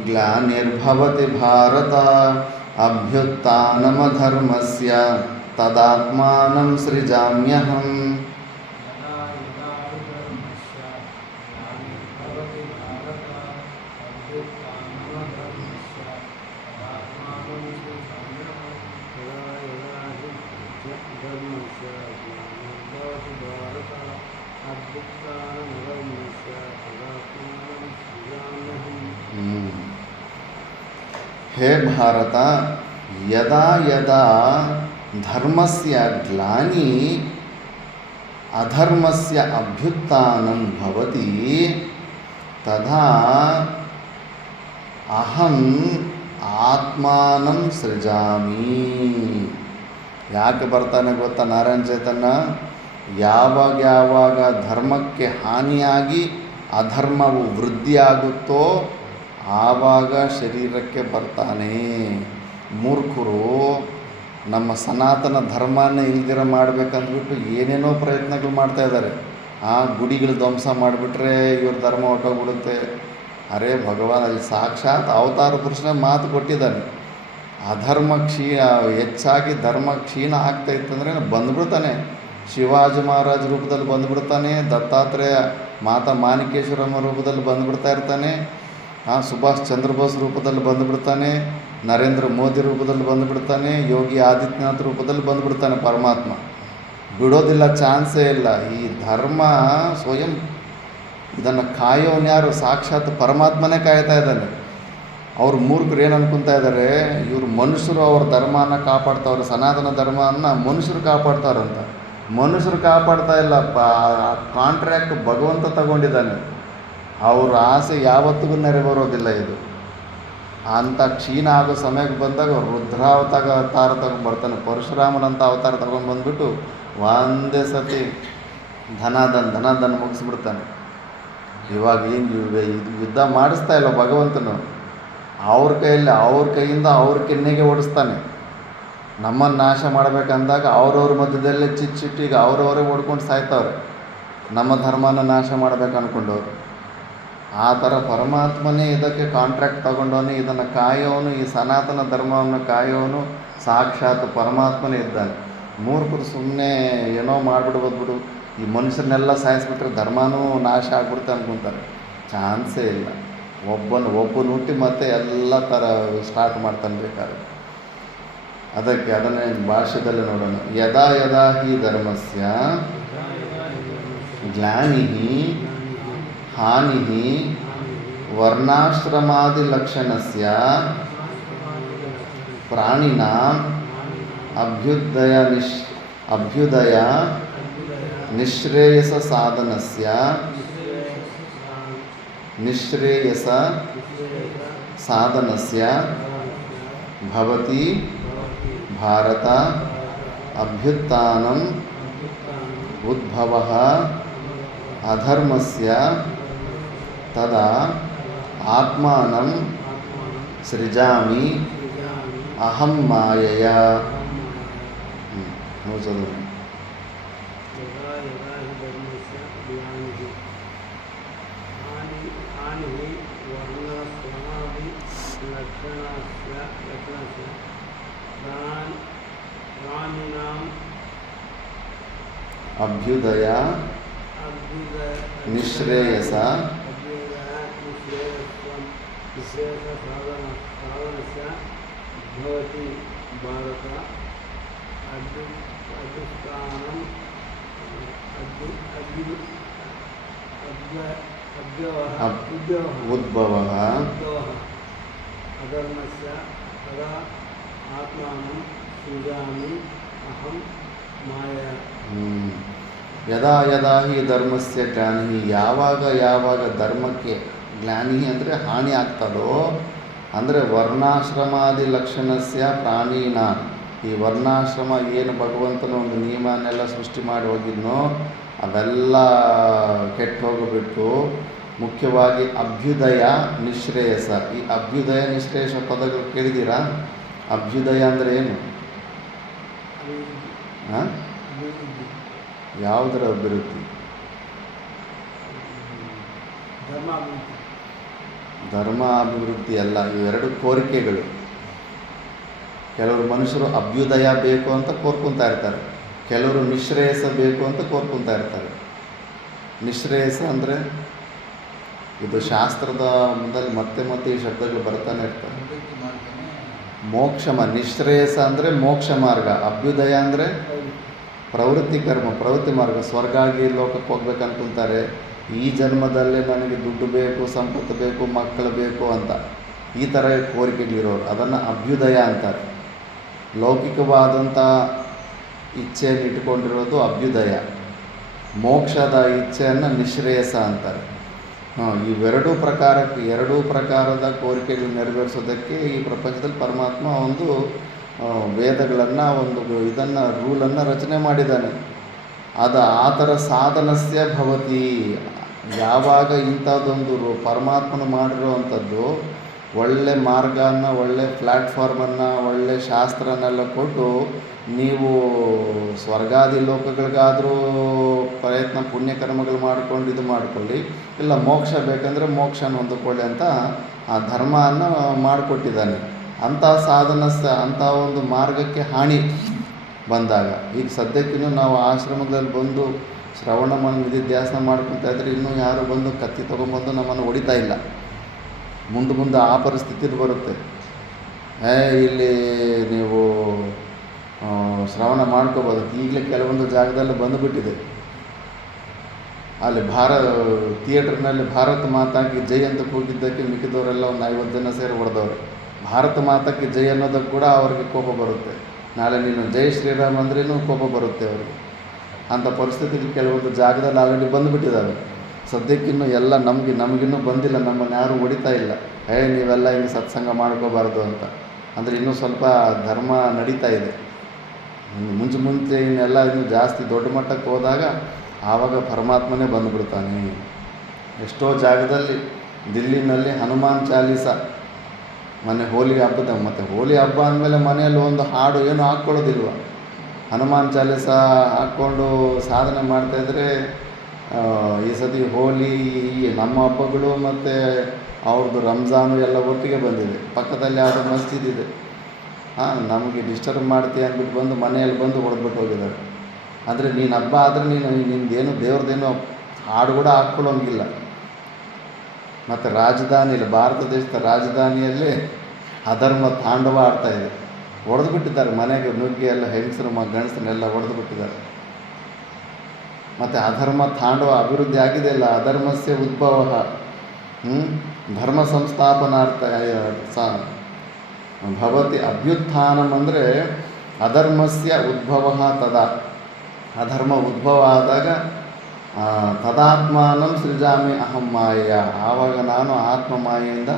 ಗ್ಲಾನಿರ್ಭವತಿ ಭಾರತ ಅಭ್ಯುತ್ಥಾನಮಧರ್ಮಸ್ಯ ತದಾತ್ಮಾನಂ ಸೃಜಾಮ್ಯಹಂ. ಹೇ ಭಾರತ, ಯದಾ ಯದಾ ಧರ್ಮಸ್ಯ ಗ್ಲಾನಿ ಅಧರ್ಮಸ್ಯ ಅಭ್ಯುತ್ಥಾನಂ ಭವತಿ ತದಾ ಅಹಂ ಆತ್ಮಾನಂ ಸೃಜಾಮಿ. ಯಾಕೆ ಬರ್ತಾನೆ ಗೊತ್ತಾ ನಾರಾಯಣ ಚೈತನ್ಯ? ಯಾವಾಗ ಧರ್ಮಕ್ಕೆ ಹಾನಿಯಾಗಿ ಅಧರ್ಮವು ವೃದ್ಧಿಯಾಗುತ್ತೋ ಆವಾಗ ಶರೀರಕ್ಕೆ ಬರ್ತಾನೆ. ಮೂರ್ಖರು ನಮ್ಮ ಸನಾತನ ಧರ್ಮನೇ ಇಲ್ದಿರ ಮಾಡಬೇಕಂದ್ಬಿಟ್ಟು ಏನೇನೋ ಪ್ರಯತ್ನಗಳು ಮಾಡ್ತಾಯಿದ್ದಾರೆ. ಗುಡಿಗಳು ಧ್ವಂಸ ಮಾಡಿಬಿಟ್ರೆ ಇವ್ರ ಧರ್ಮ ಹೊಟ್ಟೋಗ್ಬಿಡುತ್ತೆ, ಅರೇ ಭಗವಾನ್ ಅಲ್ಲಿ ಸಾಕ್ಷಾತ್ ಅವತಾರ ಪುರುಷನ ಮಾತು ಕೊಟ್ಟಿದ್ದಾನೆ. ಅಧರ್ಮ ಹೆಚ್ಚಾಗಿ ಧರ್ಮ ಕ್ಷೀಣ ಆಗ್ತಾ ಇತ್ತಂದ್ರೆ ಬಂದ್ಬಿಡ್ತಾನೆ. ಶಿವಾಜಿ ಮಹಾರಾಜ್ ರೂಪದಲ್ಲಿ ಬಂದುಬಿಡ್ತಾನೆ, ದತ್ತಾತ್ರೇಯ ಮಾತಾ ಮಾಣಿಕೇಶ್ವರಮ್ಮ ರೂಪದಲ್ಲಿ ಬಂದುಬಿಡ್ತಾ ಇರ್ತಾನೆ, ಸುಭಾಷ್ ಚಂದ್ರ ಬೋಸ್ ರೂಪದಲ್ಲಿ ಬಂದುಬಿಡ್ತಾನೆ, ನರೇಂದ್ರ ಮೋದಿ ರೂಪದಲ್ಲಿ ಬಂದುಬಿಡ್ತಾನೆ, ಯೋಗಿ ಆದಿತ್ಯನಾಥ್ ರೂಪದಲ್ಲಿ ಬಂದುಬಿಡ್ತಾನೆ. ಪರಮಾತ್ಮ ಬಿಡೋದಿಲ್ಲ, ಚಾನ್ಸೇ ಇಲ್ಲ. ಈ ಧರ್ಮ ಸ್ವಯಂ ಇದನ್ನು ಕಾಯೋನು ಯಾರು? ಸಾಕ್ಷಾತ್ ಪರಮಾತ್ಮನೇ ಕಾಯ್ತಾ ಇದ್ದಾನೆ. ಅವ್ರು ಮೂರ್ಖರು ಏನು ಅನ್ಕೊತಾ ಇದ್ದಾರೆ, ಇವರು ಮನುಷ್ಯರು ಅವ್ರ ಧರ್ಮನ ಕಾಪಾಡ್ತಾವ್ರೆ, ಸನಾತನ ಧರ್ಮವನ್ನು ಮನುಷ್ಯರು ಕಾಪಾಡ್ತಾರಂತ. ಮನುಷ್ಯರು ಕಾಪಾಡ್ತಾ ಇಲ್ಲಪ್ಪ, ಕಾಂಟ್ರ್ಯಾಕ್ಟ್ ಭಗವಂತ ತಗೊಂಡಿದ್ದಾನೆ. ಅವ್ರ ಆಸೆ ಯಾವತ್ತಿಗೂ ನೆರವೇರೋದಿಲ್ಲ. ಇದು ಅಂಥ ಕ್ಷೀಣ ಆಗೋ ಸಮಯಕ್ಕೆ ಬಂದಾಗ ರುದ್ರಾವತಾರ ತಗೊಂಡ್ಬರ್ತಾನೆ. ಪರಶುರಾಮನಂಥ ಅವತಾರ ತಗೊಂಡು ಬಂದುಬಿಟ್ಟು ಒಂದೇ ಸತಿ ಧನಾದನ್ ಮುಗಿಸ್ಬಿಡ್ತಾನೆ. ಇವಾಗ ಏನು ಯುದ್ಧ ಮಾಡಿಸ್ತಾ ಇಲ್ಲ ಭಗವಂತನು, ಅವ್ರ ಕೈಯಿಂದ ಅವ್ರ ಕೆನ್ನೆಗೆ ಓಡಿಸ್ತಾನೆ. ನಮ್ಮನ್ನು ನಾಶ ಮಾಡಬೇಕಂದಾಗ ಅವ್ರವ್ರ ಮಧ್ಯದಲ್ಲೇ ಚಿಚ್ಚಿಟ್ಟು ಈಗ ಅವ್ರವರೇ ಓಡ್ಕೊಂಡು ಸಾಯ್ತವ್ರೆ, ನಮ್ಮ ಧರ್ಮನ ನಾಶ ಮಾಡಬೇಕು ಅಂದ್ಕೊಂಡವ್ರು. ಆ ಥರ ಪರಮಾತ್ಮನೇ ಇದಕ್ಕೆ ಕಾಂಟ್ರ್ಯಾಕ್ಟ್ ತಗೊಂಡವನು, ಇದನ್ನು ಕಾಯೋನು, ಈ ಸನಾತನ ಧರ್ಮವನ್ನು ಕಾಯೋನು ಸಾಕ್ಷಾತ್ ಪರಮಾತ್ಮನೇ ಇದ್ದಾನೆ. ಮೂರ್ಖರು ಸುಮ್ಮನೆ ಏನೋ ಮಾಡಿಬಿಡ್ಬೋದು ಬಿಡು, ಈ ಮನುಷ್ಯರನ್ನೆಲ್ಲ ಸಾಯಿಸ್ಬಿಟ್ರೆ ಧರ್ಮನೂ ನಾಶ ಆಗ್ಬಿಡುತ್ತೆ ಅಂದ್ಕೊತಾರೆ. ಚಾನ್ಸೇ ಇಲ್ಲ. ಒಬ್ಬನು ಹುಟ್ಟಿ ಮತ್ತೆ ಎಲ್ಲ ಥರ ಸ್ಟಾರ್ಟ್ ಮಾಡ್ತಾನೆ ಬೇಕಾದ್ರೆ. ಅದನ್ನೇ ಭಾಷ್ಯದಲ್ಲಿ ನೋಡೋಣ. ಯದಾ ಯದಾ ಹಿ ಧರ್ಮಸ್ಯ ಗ್ಲಾನಿಃ ಹಾನಿಃ ವರ್ಣಾಶ್ರಮಾದಿಲಕ್ಷಣಸ್ಯ ಪ್ರಾಣಿನಾಂ ಅಭ್ಯುದಯ ನಿಶ್ರೇಯಸ ಸಾಧನಸ್ಯ ಭವತಿ ಭಾರತ ಅಭ್ಯುತ್ಥಾನಂ ಉದ್ಭವಃ ಅಧರ್ಮಸ್ಯ ತದಾ ಆತ್ಮಾನಂ ಸೃಜಾಮಿ ಅಹಂ ಮಾಯೆಯ. ಅಭ್ಯುದಯ ನಿಶ್ರೇಯಸ ಭವತಿ ಭಾರತ ಅಭ್ಯುತ್ಥಾನಂ ಉದ್ಭವಃ ಅಧರ್ಮಸ್ಯ ತದಾ ಆತ್ಮಾನಂ ಸೃಜಾಮಿ ಅಹಂ ಮಾಯಾ. ಯದಾ ಯದಾ ಹಿ ಧರ್ಮಸ್ಯ ಗ್ಲಾನಿ, ಯಾವಾಗ ಧರ್ಮಕ್ಕೆ ಗ್ಲಾನಿ ಅಂದರೆ ಹಾನಿ ಆಗ್ತದೋ, ಅಂದರೆ ವರ್ಣಾಶ್ರಮಾದಿ ಲಕ್ಷಣಸ್ಯ ಪ್ರಾಣೀನ, ಈ ವರ್ಣಾಶ್ರಮ ಏನು ಭಗವಂತನ ಒಂದು ನಿಯಮನೆಲ್ಲ ಸೃಷ್ಟಿ ಮಾಡಿ ಹೋಗಿದ್ನೋ ಅವೆಲ್ಲ ಕೆಟ್ಟು ಹೋಗಿಬಿಟ್ಟು ಮುಖ್ಯವಾಗಿ ಅಭ್ಯುದಯ ನಿಶ್ರೇಯಸ. ಈ ಅಭ್ಯುದಯ ನಿಶ್ರೇಯಸ ಪದಗಳು ಕೇಳಿದ್ದೀರಾ? ಅಭ್ಯುದಯ ಅಂದರೆ ಏನು? ಯಾವುದರ ಅಭಿವೃದ್ಧಿ? ಧರ್ಮ ಅಭಿವೃದ್ಧಿ ಅಲ್ಲ, ಇವೆರಡು ಕೋರಿಕೆಗಳು. ಕೆಲವರು ಮನುಷ್ಯರು ಅಭ್ಯುದಯ ಬೇಕು ಅಂತ ಕೋರ್ಕೊತಾ ಇರ್ತಾರೆ, ಕೆಲವರು ನಿಶ್ರೇಯಸ ಬೇಕು ಅಂತ ಕೋರ್ಕೊತಾ ಇರ್ತಾರೆ. ನಿಶ್ರೇಯಸ ಅಂದರೆ ಇದು ಶಾಸ್ತ್ರದ ಮುಂದಲ್ಲಿ ಮತ್ತೆ ಈ ಶಬ್ದಗಳು ಬರ್ತಾನೆ ಇರ್ತವೆ. ನಿಶ್ರೇಯಸ ಅಂದರೆ ಮೋಕ್ಷ ಮಾರ್ಗ, ಅಭ್ಯುದಯ ಅಂದರೆ ಪ್ರವೃತ್ತಿ ಮಾರ್ಗ. ಸ್ವರ್ಗ ಆಗಿ ಲೋಕಕ್ಕೆ ಹೋಗ್ಬೇಕು ಅನ್ಕೊತಾರೆ, ಈ ಜನ್ಮದಲ್ಲೇ ನನಗೆ ದುಡ್ಡು ಬೇಕು, ಸಂಪತ್ತು ಬೇಕು, ಮಕ್ಕಳು ಬೇಕು ಅಂತ ಈ ಥರ ಕೋರಿಕೆಗಳಿರೋರು ಅದನ್ನು ಅಭ್ಯುದಯ ಅಂತಾರೆ. ಲೌಕಿಕವಾದಂಥ ಇಚ್ಛೆಯನ್ನು ಇಟ್ಟುಕೊಂಡಿರೋದು ಅಭ್ಯುದಯ. ಮೋಕ್ಷದ ಇಚ್ಛೆಯನ್ನು ನಿಶ್ರೇಯಸ ಅಂತಾರೆ. ಎರಡೂ ಪ್ರಕಾರದ ಕೋರಿಕೆಗಳು ನೆರವೇರಿಸೋದಕ್ಕೆ ಈ ಪ್ರಪಂಚದಲ್ಲಿ ಪರಮಾತ್ಮ ಒಂದು ವೇದಗಳನ್ನು ಇದನ್ನು ರೂಲನ್ನು ರಚನೆ ಮಾಡಿದ್ದಾನೆ. ಅದು ಆ ಥರ ಸಾಧನಸ್ಯ ಭವತಿ. ಯಾವಾಗ ಇಂಥದ್ದೊಂದು ಪರಮಾತ್ಮನು ಮಾಡಿರೋ ಅಂಥದ್ದು ಒಳ್ಳೆ ಮಾರ್ಗನ, ಒಳ್ಳೆ ಪ್ಲ್ಯಾಟ್ಫಾರ್ಮನ್ನು, ಒಳ್ಳೆ ಶಾಸ್ತ್ರನೆಲ್ಲ ಕೊಟ್ಟು ನೀವು ಸ್ವರ್ಗಾದಿ ಲೋಕಗಳಿಗಾದರೂ ಪ್ರಯತ್ನ ಪುಣ್ಯಕರ್ಮಗಳು ಮಾಡ್ಕೊಂಡು ಇದು ಮಾಡಿಕೊಳ್ಳಿ, ಇಲ್ಲ ಮೋಕ್ಷ ಬೇಕಂದರೆ ಮೋಕ್ಷನ ಹೊಂದಿಕೊಳ್ಳಿ ಅಂತ ಆ ಧರ್ಮವನ್ನು ಮಾಡಿಕೊಟ್ಟಿದ್ದಾನೆ. ಅಂಥ ಸಾಧನ ಅಂಥ ಒಂದು ಮಾರ್ಗಕ್ಕೆ ಹಾನಿ ಬಂದಾಗ, ಈಗ ಸದ್ಯಕ್ಕಿನ್ನೂ ನಾವು ಆಶ್ರಮದಲ್ಲಿ ಬಂದು ಶ್ರವಣ ನಿಧಿಧ್ಯಾಸನ ಮಾಡ್ಕೊತಾ ಇದ್ರೆ ಇನ್ನೂ ಯಾರು ಬಂದು ಕತ್ತಿ ತೊಗೊಂಬಂದು ನಮ್ಮನ್ನು ಹೊಡಿತಾ ಇಲ್ಲ. ಮುಂದೆ ಆ ಪರಿಸ್ಥಿತಿ ಬರುತ್ತೆ. ಇಲ್ಲಿ ನೀವು ಶ್ರವಣ ಮಾಡ್ಕೋಬೋದು. ಈಗಲೇ ಕೆಲವೊಂದು ಜಾಗದಲ್ಲಿ ಬಂದುಬಿಟ್ಟಿದೆ. ಅಲ್ಲಿ ಥಿಯೇಟ್ರ್ನಲ್ಲಿ ಭಾರತ ಮಾತಾಕ್ಕೆ ಜೈ ಅಂತ ಕೂಗಿದ್ದಕ್ಕೆ ಮಿಕ್ಕಿದವರೆಲ್ಲ ಒಂದು 50 ಜನ ಸೇರಿ ಹೊಡೆದವ್ರು. ಭಾರತ ಮಾತಾಕ್ಕೆ ಜೈ ಅನ್ನೋದಕ್ಕೆ ಕೂಡ ಅವ್ರಿಗೆ ಕೋಪ ಬರುತ್ತೆ. ನಾಳೆ ನೀನು ಜೈ ಶ್ರೀರಾಮ್ ಅಂದ್ರೂ ಕೋಪ ಬರುತ್ತೆ ಅವ್ರಿಗೆ. ಅಂಥ ಪರಿಸ್ಥಿತಿಗೆ ಕೆಲವೊಂದು ಜಾಗದಲ್ಲಿ ಆಲ್ರೆಡಿ ಬಂದುಬಿಟ್ಟಿದ್ದಾವೆ. ಸದ್ಯಕ್ಕಿನ್ನೂ ಎಲ್ಲ ನಮಗಿನ್ನೂ ಬಂದಿಲ್ಲ, ನಮ್ಮನ್ನು ಯಾರೂ ಹೊಡಿತಾ ಇಲ್ಲ. ನೀವೆಲ್ಲ ಹಿಂಗೆ ಸತ್ಸಂಗ ಮಾಡ್ಕೋಬಾರ್ದು ಅಂತ. ಅಂದರೆ ಇನ್ನೂ ಸ್ವಲ್ಪ ಧರ್ಮ ನಡೀತಾ ಇದೆ. ಮುಂಚೆ ಇನ್ನೆಲ್ಲ ಇನ್ನೂ ಜಾಸ್ತಿ ದೊಡ್ಡ ಮಟ್ಟಕ್ಕೆ ಹೋದಾಗ ಆವಾಗ ಪರಮಾತ್ಮನೇ ಬಂದುಬಿಡ್ತಾನೆ. ಎಷ್ಟೋ ಜಾಗದಲ್ಲಿ ದಿಲ್ಲಿನಲ್ಲಿ ಹನುಮಾನ್ ಚಾಲೀಸ ಮೊನ್ನೆ ಹೋಲಿ ಹಬ್ಬದ, ಮತ್ತು ಹೋಲಿ ಹಬ್ಬ ಅಂದಮೇಲೆ ಮನೆಯಲ್ಲಿ ಒಂದು ಹಾಡು ಏನೂ ಹಾಕ್ಕೊಳ್ಳೋದಿಲ್ವ. ಹನುಮಾನ್ ಚಾಲೀಸ ಹಾಕ್ಕೊಂಡು ಸಾಧನೆ ಮಾಡ್ತಾಯಿದ್ರೆ ಈ ಸತಿ ಹೋಲಿ, ನಮ್ಮ ಹಬ್ಬಗಳು ಮತ್ತು ಅವ್ರದ್ದು ರಂಜಾನು ಎಲ್ಲ ಒಟ್ಟಿಗೆ ಬಂದಿದೆ. ಪಕ್ಕದಲ್ಲಿ ಯಾವುದೋ ಮಸ್ಜಿದ್ ಇದೆ. ನಮಗೆ ಡಿಸ್ಟರ್ಬ್ ಮಾಡ್ತೀಯ ಅಂದ್ಬಿಟ್ಟು ಬಂದು ಮನೆಯಲ್ಲಿ ಬಂದು ಹೊಡೆದ್ಬಿಟ್ಟು ಹೋಗಿದ್ದಾರೆ. ಅಂದರೆ ನೀನು ಹಬ್ಬ ಆದರೆ ನಿಂದೇನು ದೇವ್ರದ್ದೇನೋ ಹಾಡು ಕೂಡ ಹಾಕ್ಕೊಳ್ಳೋಂಗಿಲ್ಲ. ಮತ್ತು ರಾಜಧಾನಿಯಲ್ಲಿ, ಭಾರತ ದೇಶದ ರಾಜಧಾನಿಯಲ್ಲಿ ಅಧರ್ಮ ತಾಂಡವ ಆಡ್ತಾಯಿದೆ. ಹೊಡೆದು ಬಿಟ್ಟಿದ್ದಾರೆ. ಮನೆಗೆ ನುಗ್ಗಿ ಎಲ್ಲ ಹೆಂಗಸರು ಗಂಡಸರನ್ನೆಲ್ಲ ಹೊಡೆದು ಬಿಟ್ಟಿದ್ದಾರೆ. ಮತ್ತು ಅಧರ್ಮ ತಾಂಡವ ಅಭಿವೃದ್ಧಿ ಆಗಿದೆ ಅಲ್ಲ. ಅಧರ್ಮಸ್ಯ ಉದ್ಭವ ಧರ್ಮ ಸಂಸ್ಥಾಪನಾರ್ಥ ಭವತಿ ಅಭ್ಯುತ್ಥಾನಂ. ಅಂದರೆ ಅಧರ್ಮಸ್ಯ ಉದ್ಭವ ತದಾ, ಅಧರ್ಮ ಉದ್ಭವ ಆದಾಗ ತದಾತ್ಮಾನಂ ಸೃಜಾಮಿ ಅಹಂ ಮಾಯ, ಆವಾಗ ನಾನು ಆತ್ಮ ಮಾಯೆಯಿಂದ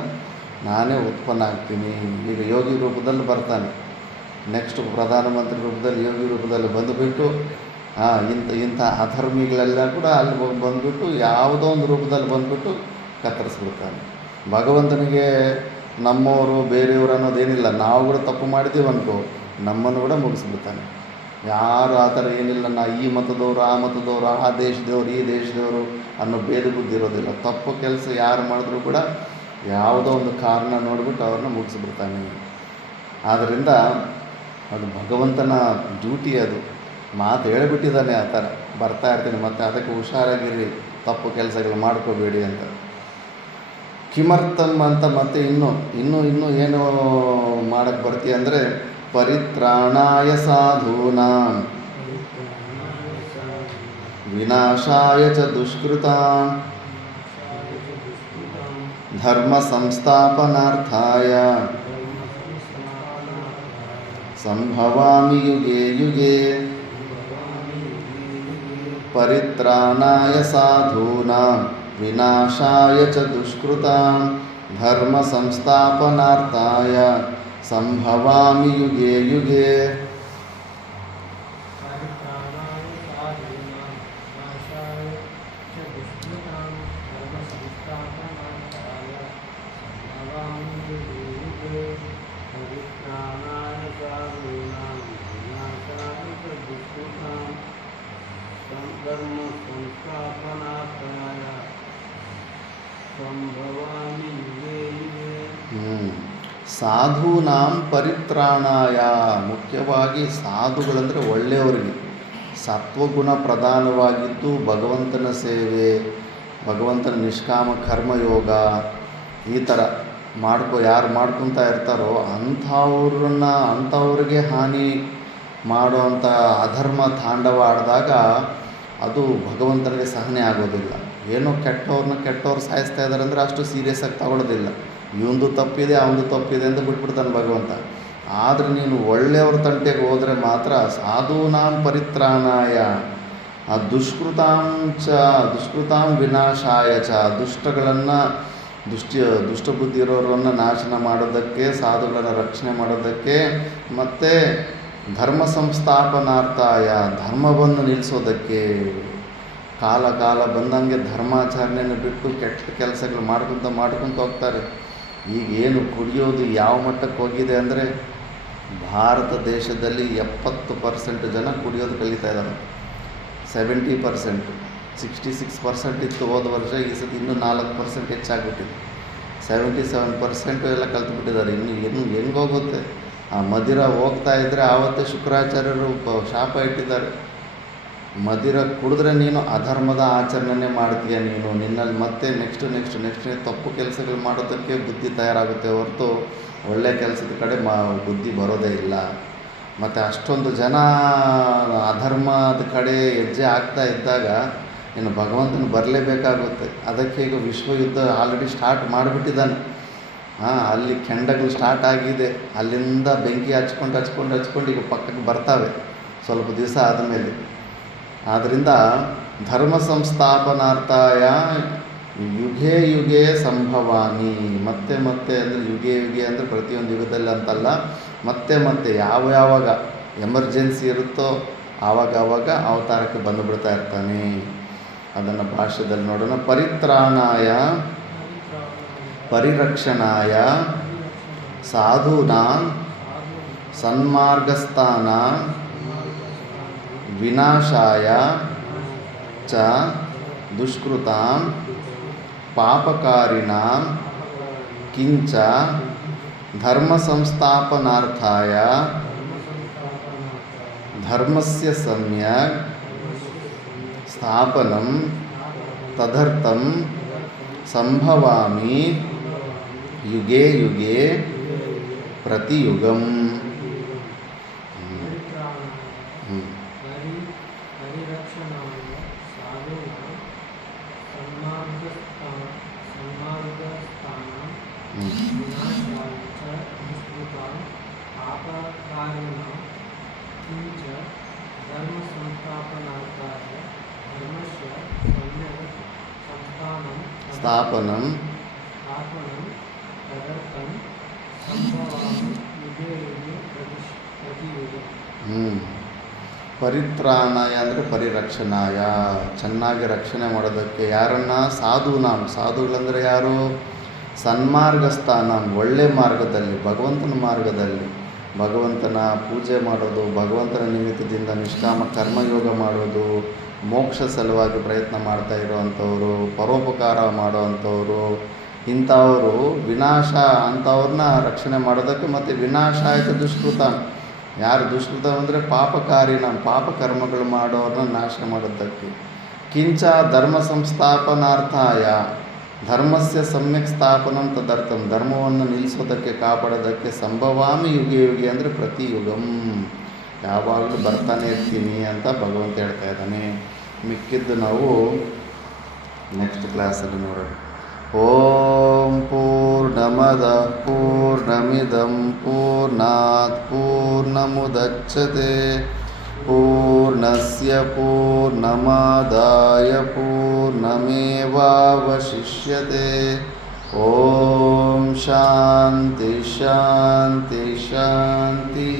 ನಾನೇ ಉತ್ಪನ್ನ ಆಗ್ತೀನಿ. ಈಗ ಯೋಗಿ ರೂಪದಲ್ಲಿ ಬರ್ತಾನೆ. ನೆಕ್ಸ್ಟ್ ಪ್ರಧಾನಮಂತ್ರಿ ರೂಪದಲ್ಲಿ, ಯೋಗಿ ರೂಪದಲ್ಲಿ ಬಂದುಬಿಟ್ಟು ಇಂಥ ಅಧರ್ಮಿಗಳೆಲ್ಲ ಕೂಡ ಅಲ್ಲಿ ಬಂದುಬಿಟ್ಟು ಯಾವುದೋ ಒಂದು ರೂಪದಲ್ಲಿ ಬಂದುಬಿಟ್ಟು ಕತ್ತರಿಸ್ಬಿಡ್ತಾನೆ. ಭಗವಂತನಿಗೆ ನಮ್ಮವರು ಬೇರೆಯವರು ಅನ್ನೋದೇನಿಲ್ಲ. ನಾವು ಕೂಡ ತಪ್ಪು ಮಾಡಿದ್ದೀವಿ ಅನ್ಕೋ, ನಮ್ಮನ್ನು ಕೂಡ ಮುಗಿಸ್ಬಿಡ್ತಾನೆ. ಯಾರು ಆ ಥರ ಏನಿಲ್ಲ, ಈ ಮತದವರು ಆ ಮತದವರು, ಆ ದೇಶದವರು ಈ ದೇಶದವರು ಅನ್ನೋ ಭೇದ ಬುದ್ಧಿ ಇರೋದಿಲ್ಲ. ತಪ್ಪು ಕೆಲಸ ಯಾರು ಮಾಡಿದ್ರೂ ಕೂಡ ಯಾವುದೋ ಒಂದು ಕಾರಣ ನೋಡಿಬಿಟ್ಟು ಅವ್ರನ್ನ ಮುಗಿಸ್ಬಿಡ್ತಾನೆ. ಆದ್ದರಿಂದ ಅದು ಭಗವಂತನ ಡ್ಯೂಟಿ. ಅದು ಮಾತು ಹೇಳಿಬಿಟ್ಟಿದ್ದಾನೆ ಆ ಥರ. ಬರ್ತಾ ಇರ್ತೀನಿ, ಮತ್ತು ಅದಕ್ಕೆ ಹುಷಾರಾಗಿರಿ, ತಪ್ಪು ಕೆಲಸಗಳು ಮಾಡ್ಕೋಬೇಡಿ ಅಂತ. ಕಿಮರ್ಥಮ್ ಅಂತ ಮತ್ತೆ ಇನ್ನೂ ಏನು ಮಾಡಕ್ಕೆ ಬರ್ತೀಯ ಅಂದರೆ, ಪರಿತ್ರಾಣಾಯ ಸಾಧೂನಾಂ ವಿನಾಶಾಯ ಚ ದುಷ್ಕೃತಾಂ ಧರ್ಮ ಸಂಸ್ಥಾಪನಾರ್ಥಾಯ ಸಂಭವಾಮಿ ಯುಗೆ ಯುಗೆ. ಪರಿತ್ರಾಣಾಯ ಸಾಧೂನಾಂ ವಿನಾಶಾಯ ಚ ದುಷ್ಕೃತಾಂ ಧರ್ಮ ಸಂಸ್ಥಾಪನಾರ್ಥಾಯ ಸಂಭವಾಮಿ ಯುಗೆ ಯುಗೆ. ಸಾಧೂನಾಂ ಪರಿತ್ರಾಣಾಯ, ಮುಖ್ಯವಾಗಿ ಸಾಧುಗಳಂದರೆ ಒಳ್ಳೆಯವರಿಗೆ, ಸತ್ವಗುಣ ಪ್ರಧಾನವಾಗಿದ್ದು ಭಗವಂತನ ಸೇವೆ, ಭಗವಂತನ ನಿಷ್ಕಾಮ ಕರ್ಮಯೋಗ ಈ ಥರ ಯಾರು ಮಾಡ್ಕೊತಾ ಇರ್ತಾರೋ ಅಂಥವ್ರಿಗೆ ಹಾನಿ ಮಾಡುವಂಥ ಅಧರ್ಮ ತಾಂಡವ ಆಡಿದಾಗ ಅದು ಭಗವಂತನಿಗೆ ಸಹನೆ ಆಗೋದಿಲ್ಲ. ಏನೋ ಕೆಟ್ಟವ್ರು ಸಾಯಿಸ್ತಾ ಇದ್ದಾರೆ ಅಂದರೆ ಅಷ್ಟು ಸೀರಿಯಸ್ಸಾಗಿ ತಗೊಳ್ಳೋದಿಲ್ಲ. ಇವಂದು ತಪ್ಪಿದೆ ಅವಂದು ತಪ್ಪಿದೆ ಅಂತ ಬಿಟ್ಬಿಡ್ತಾನೆ ಭಗವಂತ. ಆದರೆ ನೀನು ಒಳ್ಳೆಯವ್ರ ತಂಟೆಗೆ ಹೋದರೆ ಮಾತ್ರ ಸಾಧೂನಾಂ ಪರಿತ್ರಾಣಾಯ ದುಷ್ಕೃತಾಂ ವಿನಾಶಾಯ ಚ, ದುಷ್ಟಗಳನ್ನು ದುಷ್ಟಬುದ್ಧಿ ಇರೋರನ್ನು ನಾಶನ ಮಾಡೋದಕ್ಕೆ, ಸಾಧುಗಳನ್ನು ರಕ್ಷಣೆ ಮಾಡೋದಕ್ಕೆ, ಮತ್ತು ಧರ್ಮ ಸಂಸ್ಥಾಪನಾರ್ಥಾಯ, ಧರ್ಮವನ್ನು ನಿಲ್ಲಿಸೋದಕ್ಕೆ. ಕಾಲ ಬಂದಂಗೆ ಧರ್ಮಾಚರಣೆಯನ್ನು ಬಿಟ್ಟು ಕೆಟ್ಟ ಕೆಲಸಗಳು ಮಾಡ್ಕೊತ ಹೋಗ್ತಾರೆ. ಈಗೇನು ಕುಡಿಯೋದು ಯಾವ ಮಟ್ಟಕ್ಕೆ ಹೋಗಿದೆ ಅಂದರೆ ಭಾರತ ದೇಶದಲ್ಲಿ 70% ಜನ ಕುಡಿಯೋದು ಕಲಿತಾ ಇದ್ದಾರೆ. 70%, 66% ಇತ್ತು ಹೋದ ವರ್ಷ, ಈ ಸತಿ ಇನ್ನೂ 4% ಹೆಚ್ಚಾಗ್ಬಿಟ್ಟಿದೆ. 77% ಎಲ್ಲ ಕಲ್ತ್ಬಿಟ್ಟಿದ್ದಾರೆ. ಇನ್ನು ಹೆಂಗೋಗುತ್ತೆ? ಆ ಮದಿರ ಹೋಗ್ತಾ ಇದ್ದರೆ ಆವತ್ತೇ ಶುಕ್ರಾಚಾರ್ಯರು ಶಾಪ ಇಟ್ಟಿದ್ದಾರೆ, ಮದಿರ ಕುಡಿದ್ರೆ ನೀನು ಅಧರ್ಮದ ಆಚರಣೆ ಮಾಡ್ತೀಯ, ನಿನ್ನಲ್ಲಿ ಮತ್ತೆ ನೆಕ್ಸ್ಟ್ ತಪ್ಪು ಕೆಲಸಗಳು ಮಾಡೋದಕ್ಕೆ ಬುದ್ಧಿ ತಯಾರಾಗುತ್ತೆ ಹೊರತು ಒಳ್ಳೆ ಕೆಲಸದ ಕಡೆ ಬುದ್ಧಿ ಬರೋದೇ ಇಲ್ಲ. ಮತ್ತು ಅಷ್ಟೊಂದು ಜನ ಅಧರ್ಮದ ಕಡೆ ಹೆಜ್ಜೆ ಆಗ್ತಾ ಇದ್ದಾಗ ಇನ್ನು ಭಗವಂತನ ಬರಲೇಬೇಕಾಗುತ್ತೆ. ಅದಕ್ಕೆ ಈಗ ವಿಶ್ವಯುದ್ಧ ಆಲ್ರೆಡಿ ಸ್ಟಾರ್ಟ್ ಮಾಡಿಬಿಟ್ಟಿದ್ದಾನೆ. ಅಲ್ಲಿ ಕೆಂಡಗಳು ಸ್ಟಾರ್ಟ್ ಆಗಿದೆ, ಅಲ್ಲಿಂದ ಬೆಂಕಿ ಹಚ್ಕೊಂಡು ಈಗ ಪಕ್ಕಕ್ಕೆ ಬರ್ತಾವೆ ಸ್ವಲ್ಪ ದಿವಸ ಆದಮೇಲೆ. ಆದ್ದರಿಂದ ಧರ್ಮ ಸಂಸ್ಥಾಪನಾರ್ಥಾಯ ಯುಗೇ ಯುಗೇ ಸಂಭವಾಮಿ, ಮತ್ತೆ ಅಂದರೆ ಯುಗೇ ಅಂದರೆ ಪ್ರತಿಯೊಂದು ಯುಗದಲ್ಲಿ ಅಂತಲ್ಲ, ಮತ್ತೆ ಯಾವಾಗ ಎಮರ್ಜೆನ್ಸಿ ಇರುತ್ತೋ ಆವಾಗ ಅವತಾರಕ್ಕೆ ಬಂದುಬಿಡ್ತಾ ಇರ್ತಾನೆ. ಅದನ್ನು ಭಾಷ್ಯದಲ್ಲಿ ನೋಡೋಣ. ಪರಿತ್ರಾಣಾಯ ಪರಿರಕ್ಷಣಾಯ ಸಾಧೂನಾಂ ಸನ್ಮಾರ್ಗಸ್ಥಾನಾಂ ವಿನಾಶಾಯ ಚ ದುಷ್ಕೃತಾಂ ಪಾಪಕಾರಿಣಾಂ ಕಿಂಚ ಧರ್ಮ ಸಂಸ್ಥಾಪನಾರ್ಥಾಯ ಧರ್ಮಸ್ಯ ಸಮ್ಯಕ್ ಸ್ಥಾಪನಂ ತದರ್ಥಂ ಸಂಭವಾಮಿ ಯುಗೇ ಯುಗೇ ಪ್ರತಿಯುಗಂ. ಸ್ಥಾಪನಂ ಪರಿತ್ರಾಣಾಯ ಅಂದರೆ ಪರಿರಕ್ಷಣಾಯ, ಚೆನ್ನಾಗಿ ರಕ್ಷಣೆ ಮಾಡೋದಕ್ಕೆ. ಯಾರನ್ನು? ಸಾಧುಗಳಂದರೆ ಯಾರು? ಸನ್ಮಾರ್ಗಸ್ಥಾನ, ಒಳ್ಳೆ ಮಾರ್ಗದಲ್ಲಿ, ಭಗವಂತನ ಮಾರ್ಗದಲ್ಲಿ, ಭಗವಂತನ ಪೂಜೆ ಮಾಡೋದು, ಭಗವಂತನ ನಿಮಿತ್ತದಿಂದ ನಿಷ್ಕಾಮ ಕರ್ಮಯೋಗ ಮಾಡೋದು, ಮೋಕ್ಷ ಸಲುವಾಗಿ ಪ್ರಯತ್ನ ಮಾಡ್ತಾ ಇರೋವಂಥವ್ರು, ಪರೋಪಕಾರ ಮಾಡೋವಂಥವ್ರು, ಇಂಥವರು ವಿನಾಶ ಅಂಥವ್ರನ್ನ ರಕ್ಷಣೆ ಮಾಡೋದಕ್ಕೆ. ಮತ್ತು ವಿನಾಶ ಆಯಿತು ದುಷ್ಕೃತ. ಯಾರು ದುಷ್ಕೃತ ಅಂದರೆ ಪಾಪಕಾರಿನ, ಪಾಪಕರ್ಮಗಳು ಮಾಡೋರನ್ನ ನಾಶ ಮಾಡೋದಕ್ಕೆ. ಕಿಂಚ ಧರ್ಮ ಸಂಸ್ಥಾಪನಾರ್ಥಾಯ ಧರ್ಮಸ್ಯ ಸಮ್ಯಕ್ ಸ್ಥಾಪನಂ ತದರ್ಥಂ, ಧರ್ಮವನ್ನು ನಿಲ್ಲಿಸೋದಕ್ಕೆ, ಕಾಪಾಡೋದಕ್ಕೆ. ಸಂಭವಾಮಿ ಯುಗೆ ಅಂದರೆ ಪ್ರತಿಯುಗಂ, ಯಾವಾಗಲೂ ಬರ್ತಾನೆ ಇರ್ತೀನಿ ಅಂತ ಭಗವಂತ ಹೇಳ್ತಾ ಇದ್ದಾನೆ. ಮಿಕ್ಕಿದ್ದು ನಾವು ನೆಕ್ಸ್ಟ್ ಕ್ಲಾಸಲ್ಲಿ ನೋಡೋಣ. ಓಂ ಪೂರ್ಣಮದ ಪೂರ್ಣಮಿದಂ ಪೂರ್ಣಾತ್ ಪೂರ್ಣಮುದಚ್ಯತೆ ಪೂರ್ಣಸ್ಯ ಪೂರ್ಣಮಾದಾಯ ಪೂರ್ಣಮೇವಾವಶಿಷ್ಯತೆ. ಓಂ ಶಾಂತಿ ಶಾಂತಿ ಶಾಂತಿ.